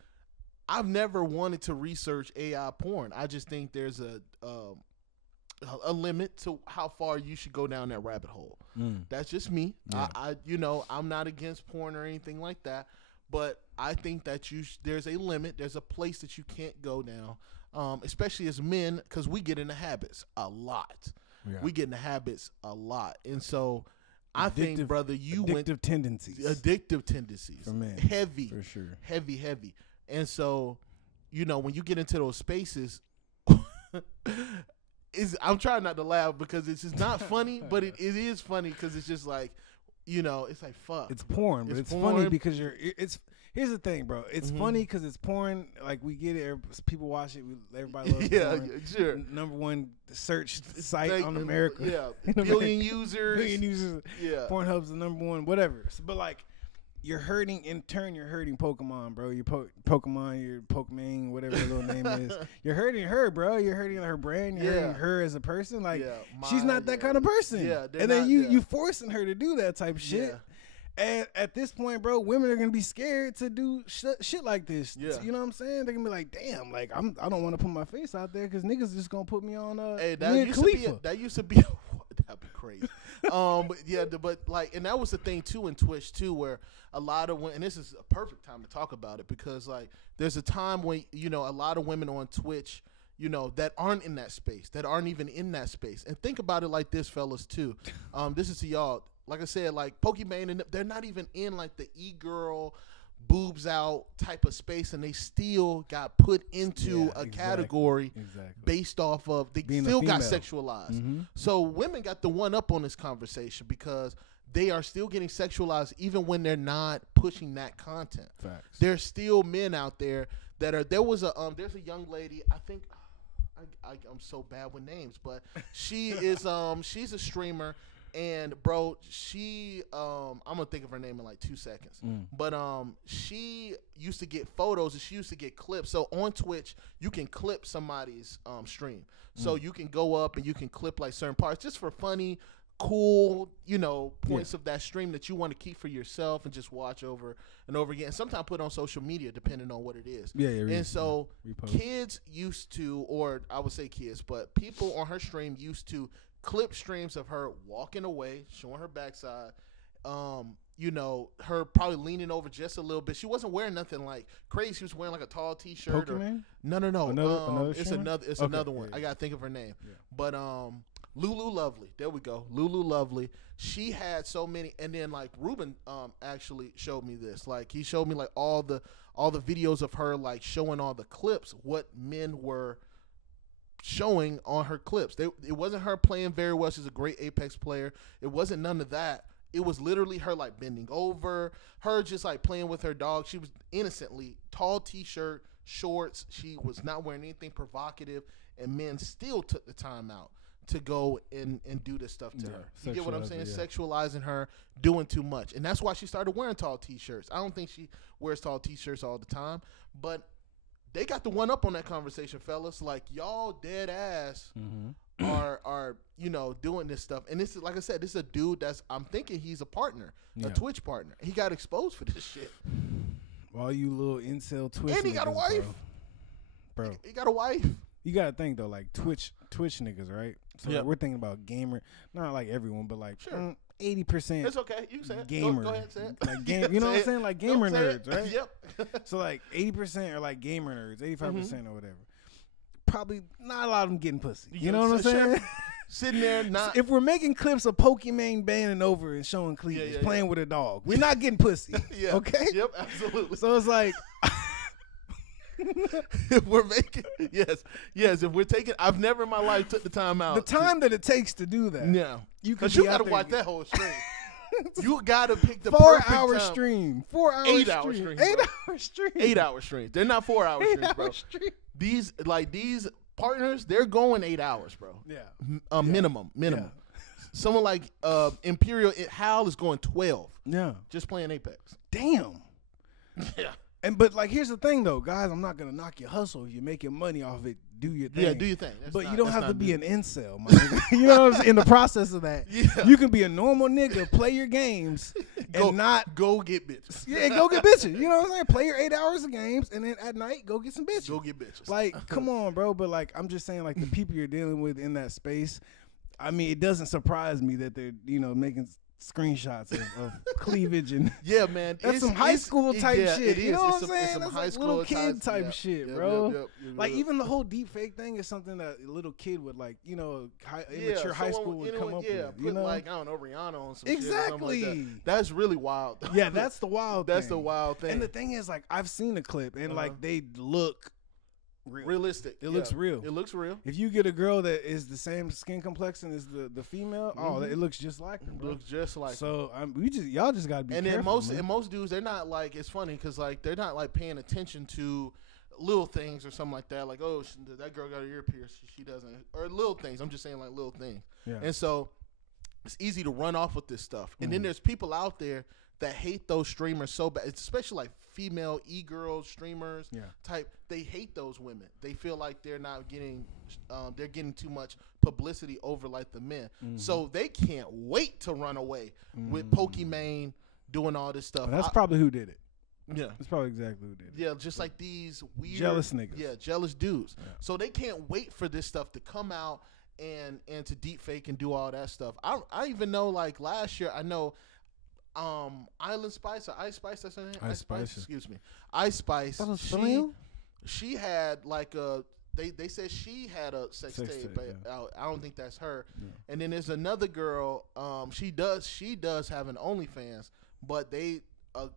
I've never wanted to research AI porn. I just think there's a limit to how far you should go down that rabbit hole. That's just me. Yeah. You know, I'm not against porn or anything like that. But I think that there's a limit. There's a place that you can't go down, especially as men, because we get into habits a lot. Yeah. We get into habits a lot. And so I think, brother, addictive tendencies for men. Heavy. For sure. Heavy. And so, you know, when you get into those spaces, I'm trying not to laugh because it's just not funny, but it is funny because it's just like, you know, it's like, fuck. It's porn, but it's funny because here's the thing, bro. It's funny because it's porn. Like, we get it. People watch it. Everybody loves porn. Yeah, sure. Number one search site on America. Yeah. Billion users. Yeah. Pornhub's the number one, whatever. So, but, like, you're hurting, in turn, you're hurting Pokemon, bro. You're Pokemon, your Pokimane, whatever your little name is. You're hurting her, bro. You're hurting her brand. You're hurting her as a person. Like, she's not that kind of person. Yeah, and then you forcing her to do that type of shit. Yeah. And at this point, bro, women are gonna be scared to do shit like this. Yeah. You know what I'm saying? They're gonna be like, damn, like I don't want to put my face out there because niggas just gonna put me on. Hey, that used to be that'd be crazy. But like, and that was the thing too in Twitch too, where a lot of women, and this is a perfect time to talk about it because like, there's a time when, you know, a lot of women on Twitch, that aren't in that space, that aren't even in that space. And think about it like this, fellas, too. This is to y'all. Like I said, like Pokimane, and they're not even in like the e-girl, boobs out type of space, and they still got put into a category based off of they being still got sexualized. Mm-hmm. So women got the one up on this conversation because they are still getting sexualized even when they're not pushing that content. Facts. There's still men out there that are. There's a young lady, I think. I'm so bad with names, but she is she's a streamer. And bro, she I'm gonna think of her name in like 2 seconds. But she used to get photos and she used to get clips. So on Twitch, you can clip somebody's stream. So you can go up and you can clip like certain parts just for funny, cool, points of that stream that you want to keep for yourself and just watch over and over again. And sometimes put on social media depending on what it is. And so kids used to, or I would say kids, but people on her stream used to clip streams of her walking away, showing her backside, her probably leaning over just a little bit. She wasn't wearing nothing like crazy. She was wearing like a tall t-shirt. Pokimane? No. Another it's another one. Yeah. I gotta think of her name. Yeah. But Lulu Lovely. There we go. Lulu Lovely. She had so many, and then like Ruben actually showed me this. Like he showed me like all the videos of her like showing all the clips, what men were showing on her clips. It wasn't her playing very well. She's a great Apex player. It wasn't none of that. It was literally her like bending over, her just like playing with her dog. She was innocently tall t-shirt, shorts. She was not wearing anything provocative, and men still took the time out to go and do this stuff to her. You get what I'm saying? Yeah. Sexualizing her, doing too much. And that's why she started wearing tall t-shirts. I don't think she wears tall t-shirts all the time, but they got the one up on that conversation, fellas. Like, y'all dead ass are doing this stuff. And this is, like I said, this is a dude I'm thinking he's a partner, a Twitch partner. He got exposed for this shit. All you little incel Twitch and he got a wife. Bro. He got a wife. You got to think, though, like Twitch niggas, right? So like, we're thinking about gamer, not like everyone, but like 80%. It's okay. You can say it. Gamer. Go ahead and say it. Like you know what I'm saying? Like gamer nerds, right? Yep. So like 80% are like gamer nerds, 85% or whatever. Probably not a lot of them getting pussy. You know what I'm saying? Sure. Sitting there, not. If we're making clips of Pokimane bending over and showing cleavage, playing with a dog, we're not getting pussy. Okay? Yep, absolutely. So it's like. If we're making if we're taking, I've never in my life took the time out. The time that it takes to do that. Yeah, because you gotta watch that whole stream. You gotta pick the 4-hour stream, 4 hours, 8 hour stream, 8 hour stream, 8 hour streams. They're not 4 hour streams, bro. These partners, they're going 8 hours, bro. Yeah, minimum. Yeah. Someone like Imperial Hal is going 12. Yeah, just playing Apex. Damn. Yeah. But like, here's the thing, though, guys. I'm not gonna knock your hustle. If you're making money off it, do your thing. Yeah, do your thing. You don't have to be an incel, man. You know what I'm saying? In the process of that, you can be a normal nigga, play your games, and not go get bitches. Yeah, go get bitches. You know what I'm saying? Play your 8 hours of games, and then at night, go get some bitches. Go get bitches. Like, come on, bro. But like, I'm just saying, like, the people you're dealing with in that space. I mean, it doesn't surprise me that they're making screenshots of cleavage and man, that's some high school type shit. It is. You know what I'm saying? It's some that's high like school little kid type shit, bro. Yep. Like even the whole deep fake thing is something that a little kid would like, immature high school would come up with. You know, like I don't know, Rihanna on some exactly. Shit or like that. That's really wild. Yeah, that's the wild. That's the wild thing. And the thing is, like, I've seen a clip and like they look realistic. It looks real. It looks real. If you get a girl that is the same skin complexion as the female, it looks just like her. Bro. It looks just like. So y'all just gotta be careful. And most dudes, they're not like. It's funny because like they're not like paying attention to little things or something like that. Like, oh, that girl got her ear pierced. She doesn't. Or little things. I'm just saying like little things. Yeah. And so it's easy to run off with this stuff. And then there's people out there that hate those streamers so bad. It's especially like female e-girl streamers type. They hate those women. They feel like they're not getting, they're getting too much publicity over like the men. So they can't wait to run away with Pokimane doing all this stuff. Well, that's probably who did it. Yeah. That's probably exactly who did it. Yeah, just like these weird. Jealous niggas. Yeah, jealous dudes. Yeah. So they can't wait for this stuff to come out and to deep fake and do all that stuff. I even know like last year, I know Island Spice or Ice Spice, that's her name? Ice Spice. Excuse me. Ice Spice. She had like they said she had a sex tape out. I don't think that's her. Yeah. And then there's another girl. She does have an OnlyFans, but they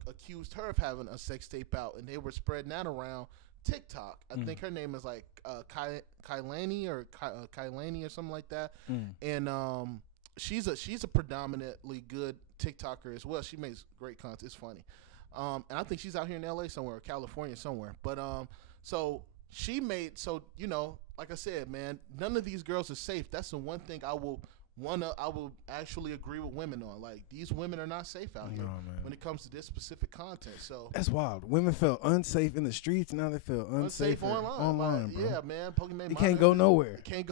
accused her of having a sex tape out, and they were spreading that around TikTok. I think her name is like Kailani or Kailani or something like that. And she's a predominantly good TikToker as well. She makes great content. It's funny. And I think she's out here in LA somewhere, or California somewhere. But so she made, so you know, like I said, man, none of these girls are safe. That's the one thing I will actually agree with women on. Like, these women are not safe out here when it comes to this specific content. So that's wild. Women felt unsafe in the streets. Now they feel unsafe online, bro. Yeah, man. Pokemon. They can't go nowhere. Can't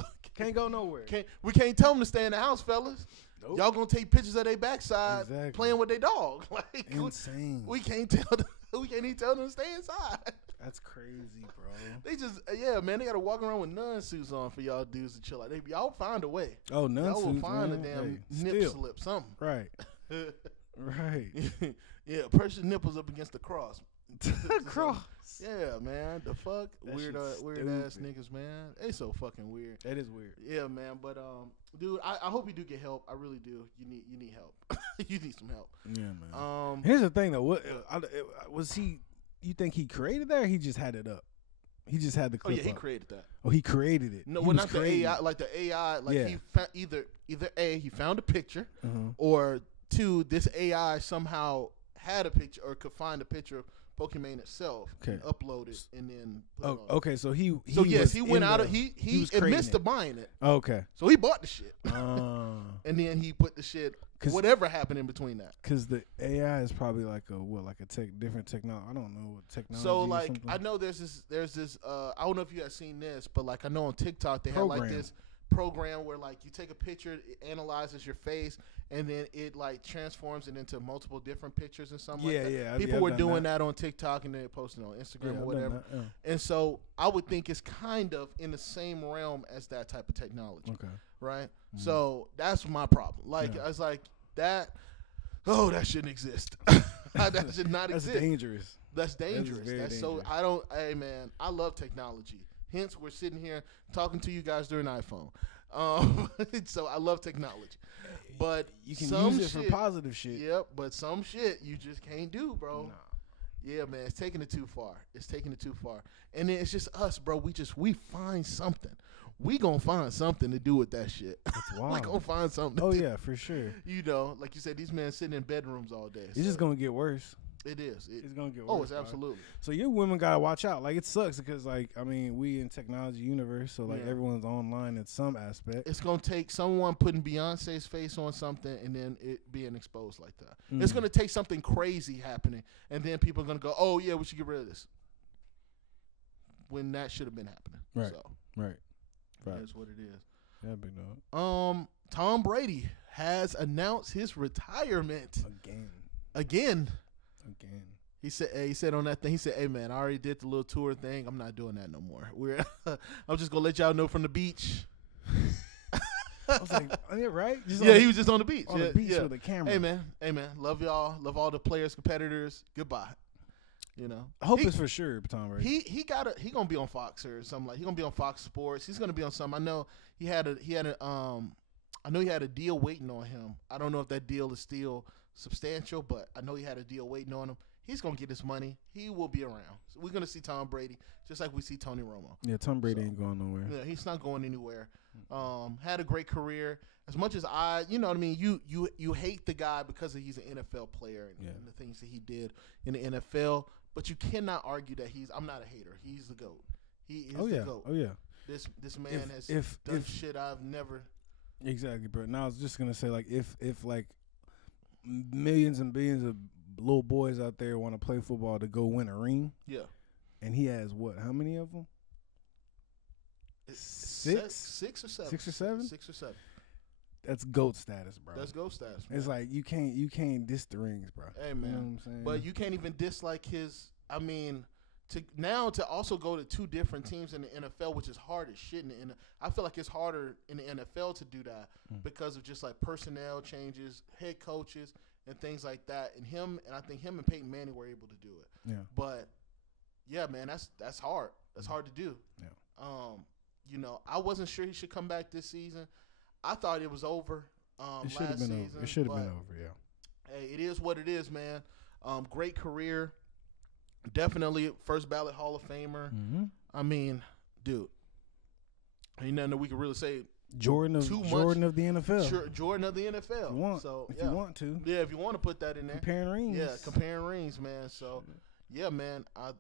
go nowhere. We can't tell them to stay in the house, fellas. Nope. Y'all gonna take pictures of their backside playing with their dog. Like, insane. We can't tell them. We can't even tell them to stay inside. That's crazy, bro. They just, man, they got to walk around with nun suits on for y'all dudes to chill out. Y'all find a way. Oh, nun suits, y'all will find a damn nip slip, something. Right. Right. Yeah, press your nipples up against the cross. Cross. Yeah, man. The fuck? That weird ass niggas, man. They so fucking weird. That is weird. Yeah, man. But dude, I hope you do get help. I really do. You need help. You need some help. Yeah, man. Here's the thing though. What was he? You think he created that, or he just had it up? He just had the clip. Oh yeah, he up. created that. Oh, he created it. No, well, not the AI. Like the AI. Like he either A, he found a picture, or two, this AI somehow had a picture or could find a picture of Pokemon itself and upload it and then put it on. Okay, so he went out of he admits to buying it. Okay. So he bought the shit. And then he put the shit, whatever happened in between that. Because the AI is probably like different technology. I don't know what technology. So like I know there's this I don't know if you guys seen this, but like I know on TikTok they have like this program where like you take a picture, it analyzes your face, and then it like transforms it into multiple different pictures and something like that. Yeah, people were doing that on TikTok and then posting on Instagram or whatever. And so I would think it's kind of in the same realm as that type of technology. Okay. Right? Mm-hmm. So that's my problem. Like I was like that shouldn't exist. That should not exist. That's dangerous. That's dangerous. That's so hey man, I love technology. Hence, we're sitting here talking to you guys during iPhone. So I love technology, but you can use it for positive shit. Yep, but some shit you just can't do, bro. Nah. Yeah, man, it's taking it too far. And then it's just us, bro. We find something. We gonna find something to do with that shit. That's wild. We gonna find something. Oh yeah, for sure. You know, like you said, these men sitting in bedrooms all day. It's just gonna get worse. It is. It's gonna get worse. Oh, it's absolutely. So your women gotta watch out. Like, it sucks because, like, I mean, we in technology universe, so like everyone's online in some aspect. It's gonna take someone putting Beyonce's face on something and then it being exposed like that. It's gonna take something crazy happening, and then people are gonna go, "Oh yeah, we should get rid of this," when that should have been happening. Right. So, right. That's what it is. Yeah, big dog. Tom Brady has announced his retirement again. He said on that thing, he said, "Hey man, I already did the little tour thing. I'm not doing that no more. I'm just gonna let y'all know from the beach." I was like, "Oh yeah, right?" He was just on the beach. On the beach with a camera. Hey man, love y'all. Love all the players, competitors. Goodbye. You know, I hope it's for sure, Tom Brady. He gonna be on Fox or something like. He gonna be on Fox Sports. He's gonna be on something. I know he had a deal waiting on him. I don't know if that deal is still substantial, but I know he had a deal waiting on him. He's gonna get his money. He will be around. So we're gonna see Tom Brady just like we see Tony Romo. Yeah, Tom Brady ain't going nowhere. Yeah, he's not going anywhere. Had a great career. As much as you know what I mean, you hate the guy because he's an NFL player and the things that he did in the NFL. But you cannot argue that I'm not a hater. He's the GOAT. He is the GOAT. Oh, yeah. This man has done shit I've never. Exactly, bro. Now I was just going to say, like, if like millions and billions of little boys out there want to play football to go win a ring. Yeah. And he has what? How many of them? Six or seven. 6 or 7? 6 or 7. That's GOAT status, bro. That's GOAT status, man. It's like you can't diss the rings, bro. Hey, man. You know what I'm saying? But you can't even dislike his. I mean, to also go to two different teams in the NFL, which is hard as shit. I feel like it's harder in the NFL to do that because of just like personnel changes, head coaches, and things like that. And I think him and Peyton Manning were able to do it. Yeah. But yeah, man, that's hard. That's hard to do. Yeah. You know, I wasn't sure he should come back this season. I thought it was over it should have last been season. Over. It should have been over, yeah. Hey, it is what it is, man. Great career. Definitely first ballot Hall of Famer. Mm-hmm. I mean, dude, ain't nothing that we can really say. Jordan of the NFL. Sure, Jordan of the NFL. If you want, so, if you want to. Yeah, if you want to put that in there. Comparing rings. Yeah, comparing rings, man. So, yeah, man. So,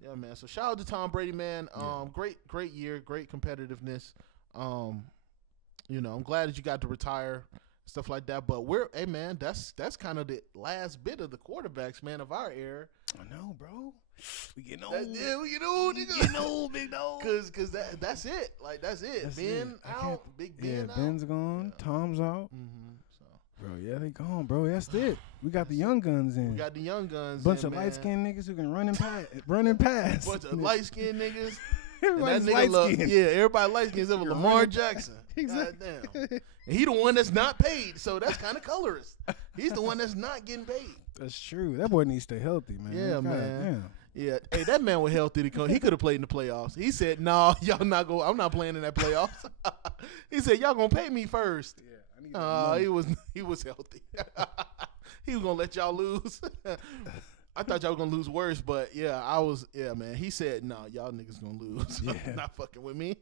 yeah, man. So, shout out to Tom Brady, man. Great year, great competitiveness. You know, I'm glad that you got to retire, stuff like that. But hey, man, that's kind of the last bit of the quarterbacks, man, of our era. I know, bro. We getting old. Yeah, we getting old, nigga. Getting old, big dog. Cause that's it. Like that's it. That's Ben it. out. Big Ben out. Ben's gone. Yeah. Tom's out. Mm-hmm. So. Bro, yeah, they gone, bro. That's it. We got the young guns in. We got the young guns. Bunch of light skinned niggas who can run and pass. Bunch of light skinned niggas. Everybody's light skinned. Yeah, everybody light skinned except for Lamar Jackson. Exactly. Goddamn. And he the one that's not paid, so that's kind of colorist. He's the one that's not getting paid. That's true. That boy needs to stay healthy, man. Yeah, God, man. Damn. Yeah, hey, that man was healthy. He could have played in the playoffs. He said, "No, y'all not go. I'm not playing in that playoffs." He said, "Y'all gonna pay me first." Yeah, he was healthy. He was gonna let y'all lose. I thought y'all were gonna lose worse, but yeah, I was. Yeah, man. He said, "No, y'all niggas gonna lose. Yeah. Not fucking with me.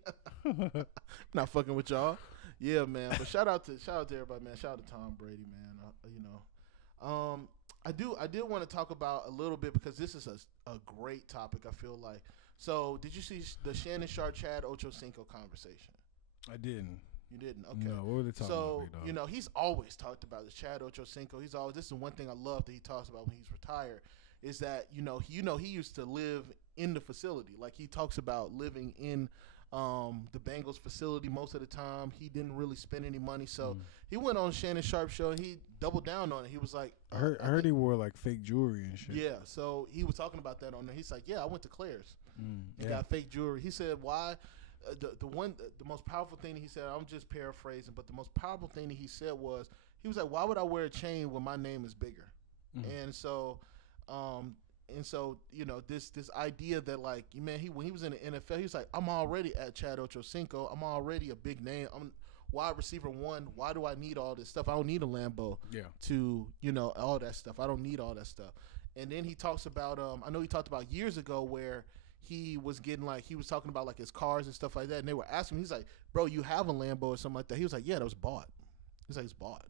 Not fucking with y'all." Yeah, man. But shout out to everybody, man. Shout out to Tom Brady, man. You know, I did want to talk about a little bit because this is a great topic. I feel like. So, did you see the Shannon Sharp Chad Ochocinco conversation? I didn't. You didn't? Okay. No, what were they talking about? So, you know, he's always talked about this Chad Ochocinco. This is one thing I love that he talks about when he's retired is that, he used to live in the facility. Like he talks about living in the Bengals facility most of the time. He didn't really spend any money. So he went on Shannon Sharp show and he doubled down on it. He was like, I heard he wore like fake jewelry and shit. Yeah. So he was talking about that on there. He's like, yeah, I went to Claire's. He got fake jewelry. He said, why? The most powerful thing that he said, I'm just paraphrasing, but the most powerful thing that he said was, he was like, why would I wear a chain when my name is bigger? And so, you know, this idea that like, man, when he was in the NFL, he was like, I'm already at Chad Ochocinco. I'm already a big name. I'm wide receiver one. Why do I need all this stuff? I don't need a Lambo to, you know, all that stuff. I don't need all that stuff. And then he talks about, I know he talked about years ago where he was getting like, he was talking about like his cars and stuff like that. And they were asking him, he's like, bro, you have a Lambo or something like that? He was like, yeah, that was bought. He's like, it's bought.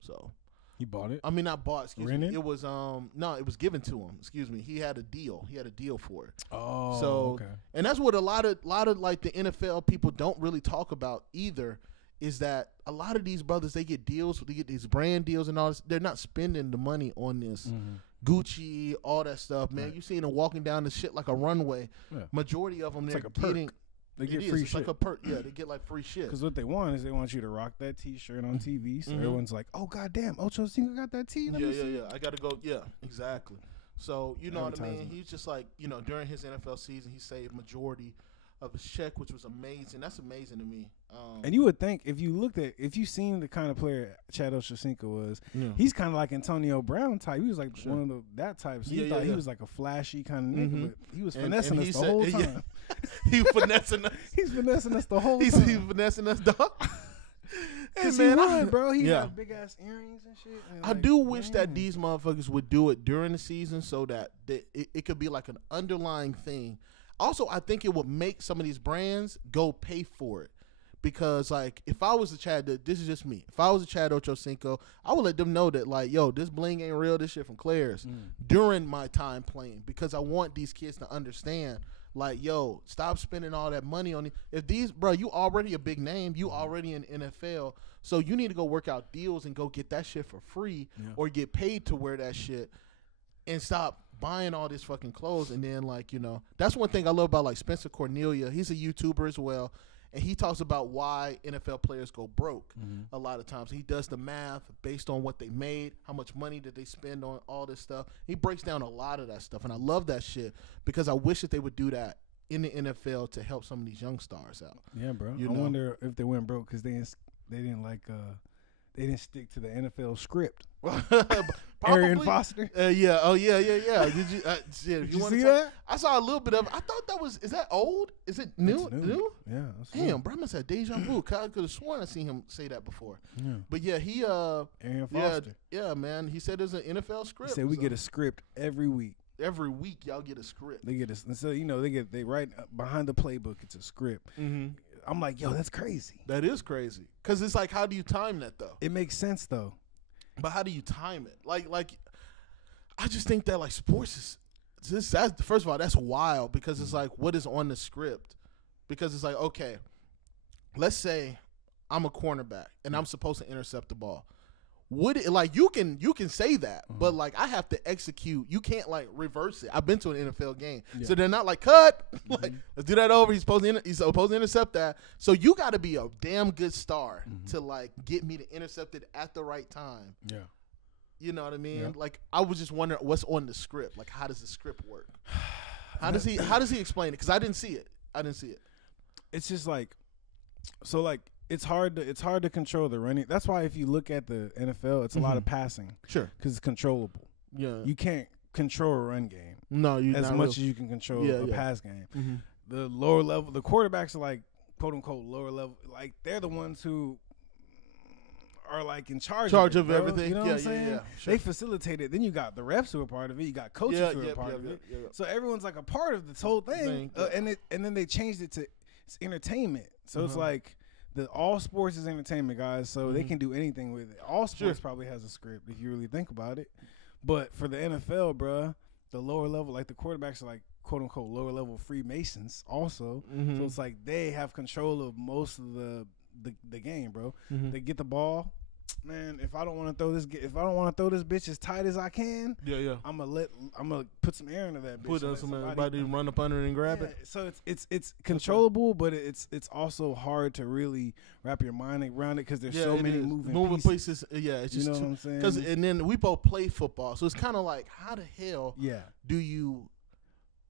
So. He bought it? I mean, not bought, excuse Rented? me. It was, no, it was given to him. Excuse me. He had a deal. He had a deal for it. Oh, so, okay. And that's what a lot of like the NFL people don't really talk about either, is that a lot of these brothers, they get deals, they get these brand deals and all this. They're not spending the money on this Gucci, all that stuff, man. Right. You seen them walking down the shit like a runway. Yeah. Majority of them, they're like getting. They get free shit. Like a perk. Yeah, they get like free shit. Because what they want is they want you to rock that T-shirt on TV. So everyone's like, oh, goddamn, Ochocinco got that T. Yeah. I got to go. Yeah, exactly. So, you know what I mean? He's just like, you know, during his NFL season, he saved majority of his check, which was amazing. That's amazing to me. And you would think if you seen the kind of player Chad Ochocinco was, he's kind of like Antonio Brown type. He was like one of that type. So you thought he was like a flashy kind of nigga, but he was finessing us the whole time. He finessing us. He's finessing us the whole time. He's finessing us, dog. Hey, man, bro. He got big ass earrings and shit. And I do wish that these motherfuckers would do it during the season so that it could be like an underlying thing. Also, I think it would make some of these brands go pay for it. Because, like, if I was a Chad, this is just me. If I was a Chad Ochocinco, I would let them know that, like, yo, this bling ain't real. This shit from Claire's during my time playing. Because I want these kids to understand, like, yo, stop spending all that money on it. If these, bro, you already a big name. You already in NFL. So you need to go work out deals and go get that shit for free or get paid to wear that shit and stop buying all this fucking clothes. And then, like, you know, that's one thing I love about, like, Spencer Cornelia. He's a YouTuber as well. And he talks about why NFL players go broke a lot of times. He does the math based on what they made, how much money did they spend on all this stuff. He breaks down a lot of that stuff, and I love that shit because I wish that they would do that in the NFL to help some of these young stars out. Yeah, bro. I wonder if they went broke because they didn't stick to the NFL script. Arian Foster. Yeah. Oh yeah. Did you? Did you see that? I saw a little bit of it. I thought that was. Is that old? Is it new? New? Yeah. Damn, bro, I must have deja vu. I could have sworn I seen him say that before. Yeah. But yeah, he Arian Foster. Yeah, man. He said there's an NFL script. He said we get a script every week. Every week, y'all get a script. They get a, so they write behind the playbook. It's a script. Mm-hmm. I'm like, yo, that's crazy. That is crazy. Because it's like, how do you time that though? It makes sense though. But how do you time it? Like, I just think that like sports is that's first of all that's wild because it's like what is on the script? Because it's like okay, let's say I'm a cornerback and I'm supposed to intercept the ball. Would it, like you can say that, but like I have to execute. You can't like reverse it. I've been to an NFL game, so they're not like cut. Like let's do that over. He's supposed to intercept that. So you got to be a damn good star to like get me to intercept it at the right time. Yeah, you know what I mean. Yeah. Like I was just wondering what's on the script. Like how does the script work? How does he explain it? Because I didn't see it. It's just like so like. It's hard to control the running. That's why if you look at the NFL, it's a lot of passing. Sure. Because it's controllable. Yeah. You can't control a run game. No, you as much as you can control a pass game. Mm-hmm. The lower level, the quarterbacks are like quote unquote lower level. Like they're the ones who are like in charge of everything. You know what I'm saying? Yeah. Sure. They facilitate it. Then you got the refs who are part of it. You got coaches who are part of it. Yeah. So everyone's like a part of this whole thing. And then they changed it to it's entertainment. So it's like. All sports is entertainment, guys, so they can do anything with it. All sports probably has a script if you really think about it. But for the NFL, bruh, the lower level, like the quarterbacks are like, quote-unquote, lower-level Freemasons also. So it's like they have control of most of the game, bro. They get the ball. Man, if I don't want to throw this bitch as tight as I can, I'm gonna put some air into that bitch. Put somebody run up under it and grab it. So it's controllable, but it's also hard to really wrap your mind around it because there's so many moving pieces. Yeah, it's just you know what I'm saying. Because and then we both play football, so it's kind of like how the hell do you.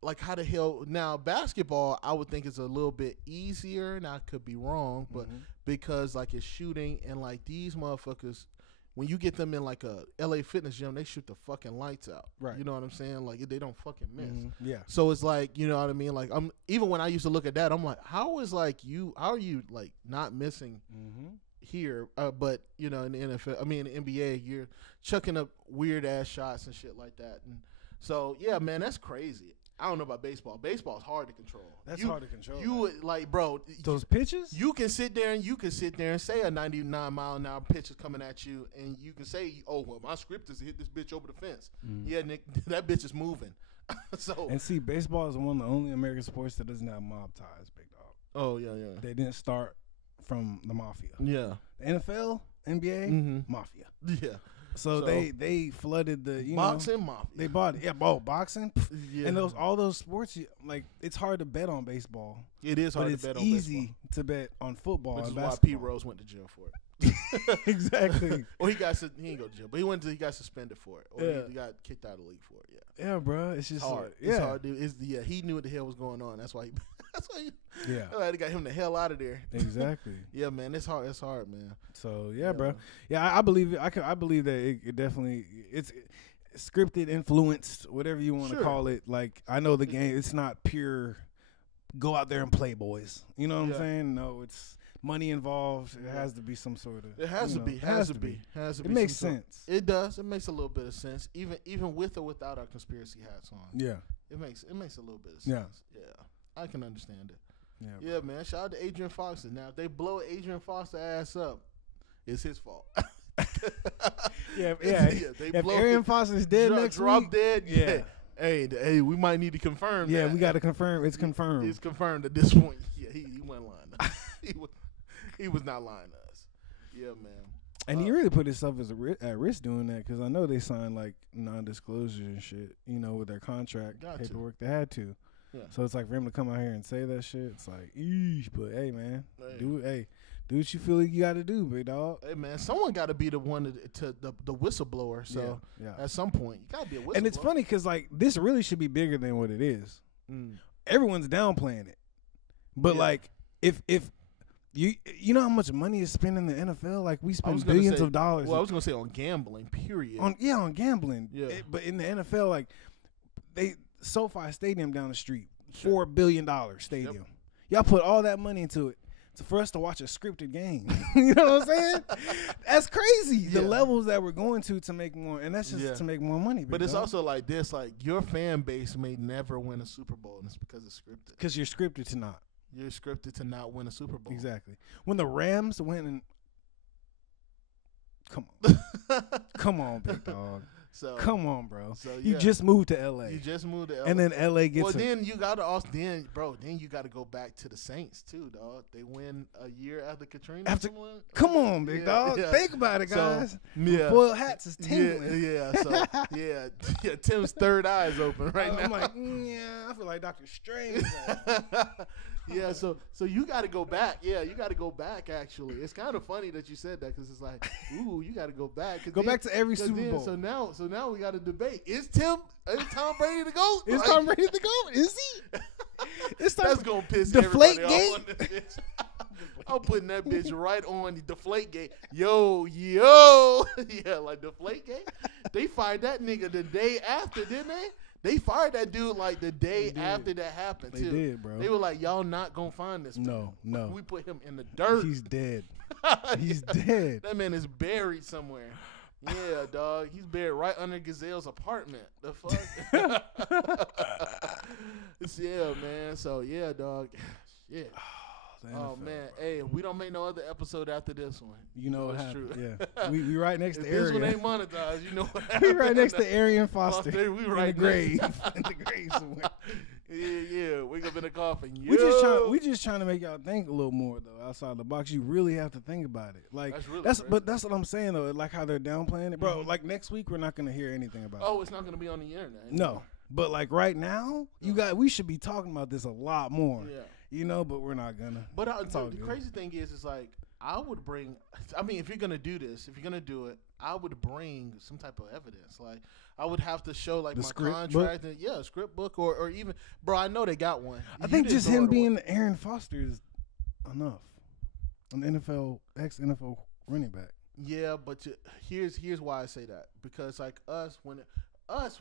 Like how the hell now basketball I would think is a little bit easier and I could be wrong but because like it's shooting and like these motherfuckers when you get them in like a LA Fitness gym they shoot the fucking lights out you know what I'm saying like they don't fucking miss so it's like you know what I mean like I'm even when I used to look at that I'm like how are you like not missing here but you know in the NFL I mean in the NBA you're chucking up weird ass shots and shit like that and so yeah man that's crazy. I don't know about baseball. Baseball is hard to control. That's hard to control. You would like, bro. Those pitches. You can sit there and say a 99-mile-an-hour pitch is coming at you, and you can say, "Oh, well, my script is to hit this bitch over the fence." Yeah, Nick, that bitch is moving. So and see, baseball is one of the only American sports that doesn't have mob ties, big dog. Oh yeah. They didn't start from the mafia. Yeah. The NFL, NBA, mafia. Yeah. So they flooded the boxing mafia. They bought it. Boxing. And all those sports like it's hard to bet on baseball. It is hard to bet on baseball. It's easy to bet on football. Which is basketball. why Pete Rose went to jail for it. Exactly. Well, he didn't go to jail, but he got suspended for it, or he got kicked out of the league for it. Yeah, bro. It's just hard. It's hard, dude. He knew what the hell was going on. That's why he. They got him the hell out of there. Exactly. Yeah, man. It's hard. It's hard, man. So bro. Yeah, I believe it. I believe that it definitely it's scripted, influenced, whatever you want to call it. Like I know the game. It's not pure. Go out there and play, boys. You know what I'm saying? No, it's money involved. It has to be some sort of. It has to be. Has to be. It makes sense. It does. It makes a little bit of sense, even with or without our conspiracy hats on. Yeah. It makes a little bit of sense. Yeah. I can understand it. Yeah, man. Shout out to Adrian Foster. Now, if they blow Adrian Foster ass up, it's his fault. If Arian Foster's dead next week, dead. Yeah. Hey, we might need to confirm. Yeah, we got to confirm. It's confirmed. It's confirmed at this point. Yeah, he wasn't lying. he was not lying to us. Yeah, man. And he really put himself at risk doing that because I know they signed like non-disclosure and shit. You know, with their contract paperwork, they had to. Yeah. So it's like for him to come out here and say that shit, it's like, eesh. But hey, man, do what you feel like you got to do, big dog. Hey, man, someone got to be the one to the whistleblower. So at some point, you got to be a whistleblower. And it's funny because like this really should be bigger than what it is. Everyone's downplaying it, but like if You know how much money is spent in the NFL? Like we spend billions of dollars. Well, I was gonna say on gambling. Period. On gambling. Yeah. But in the NFL, like SoFi Stadium down the street, $4 billion stadium. Yep. Y'all put all that money into it for us to watch a scripted game. You know what I'm saying? That's crazy. The levels that we're going to make more, and that's just to make more money. But it's also like this: like your fan base may never win a Super Bowl, and it's because it's scripted. Because you're scripted to not. You're scripted to not win a Super Bowl. Exactly. When the Rams went and come on, big dog. So come on, bro. So you just moved to LA. You just moved to LA. And then LA gets. Well, then you got to also then you got to go back to the Saints too, dog. They win a year after Katrina. Come on, big dog. Yeah. Think about it, guys. So, Foil hats is tingling. So Tim's third eye is open right now. I'm like, I feel like Dr. Strange. Yeah, so you got to go back. Yeah, you got to go back. Actually, it's kind of funny that you said that because it's like, ooh, you got to go back. Go back to every Super Bowl. So now we got to debate: is Tom Brady the GOAT? Is Tom Brady the GOAT? Is he? That's gonna piss everybody off on this bitch. I'm putting that bitch right on the Deflategate. Yo, yeah, like Deflategate. They fired that nigga the day after, didn't they? They fired that dude like the day after that happened, too. They did, bro. They were like, y'all not going to find this man. No. We put him in the dirt. He's dead. He's dead. That man is buried somewhere. Yeah, dog. He's buried right under Gazelle's apartment. The fuck? Yeah, man. So, yeah, dog. Yeah. Oh man, hey, we don't make no other episode after this one. You know what happened? Yeah, we right next to Arian. This one ain't monetized. You know what happened? We right next to Arian Foster. We right in the grave. In the grave somewhere. Yeah. Wake up in the coffin. We just trying to make y'all think a little more though, outside the box. You really have to think about it. Like that's what I'm saying though. Like how they're downplaying it, bro. Like next week we're not gonna hear anything about it. Oh, it's not gonna be on the internet anymore. No, but like right now, we should be talking about this a lot more. Yeah. You know, but we're not gonna. But the crazy thing is like I would bring. I mean, if you're gonna do this, if you're gonna do it, I would bring some type of evidence. Like I would have to show like my contract, and a script book, or even, bro. I know they got one. I think just him being Arian Foster is enough. An ex-NFL running back. Yeah, but here's why I say that, because like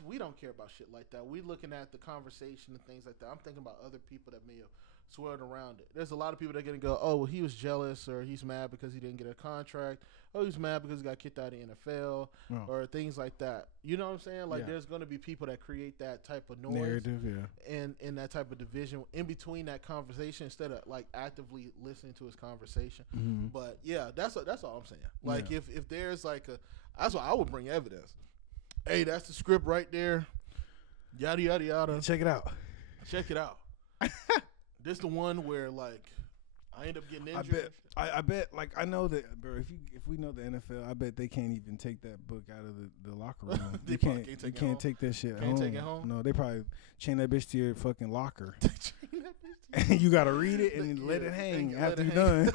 we don't care about shit like that. We looking at the conversation and things like that. I'm thinking about other people that may have swirled around it. There's a lot of people that are going to go, oh, well, he was jealous, or he's mad because he didn't get a contract. Oh, he's mad because he got kicked out of the NFL, or things like that. You know what I'm saying? Like, there's going to be people that create that type of noise. Narrative, and that type of division in between that conversation instead of, like, actively listening to his conversation. Mm-hmm. But, yeah, that's all I'm saying. Like, if there's, like, that's why I would bring evidence. Hey, that's the script right there. Yada, yada, yada. Check it out. This the one where like I end up getting injured. I bet. Like I know that, bro. If we know the NFL, I bet they can't even take that book out of the locker room. They can't take that shit. Can't take it home. No, they probably chain that bitch to your fucking locker. And you gotta read it and then let it hang after you're done.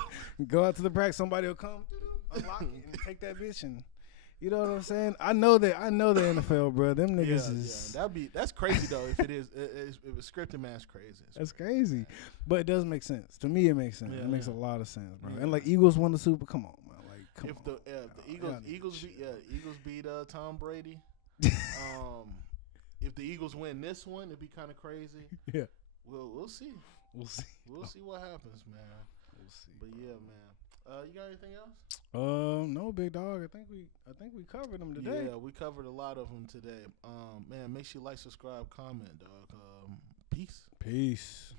Go out to the practice. Somebody will come, unlock it, and take that bitch and. You know what I'm saying? I know the NFL, bro. Them niggas is that's crazy though. If it was scripted, man, it's crazy. That's crazy, but it does make sense to me. It makes sense. It makes a lot of sense, bro. And like Eagles won the Super. Come on, man. Like come on. If the Eagles beat Tom Brady, if the Eagles win this one, it'd be kind of crazy. Yeah. We'll see. We'll see. We'll see what happens, man. We'll see. But yeah, man. You got anything else? No, big dog. I think we covered them today. Yeah, we covered a lot of them today. Man, make sure you like, subscribe, comment, dog. Peace.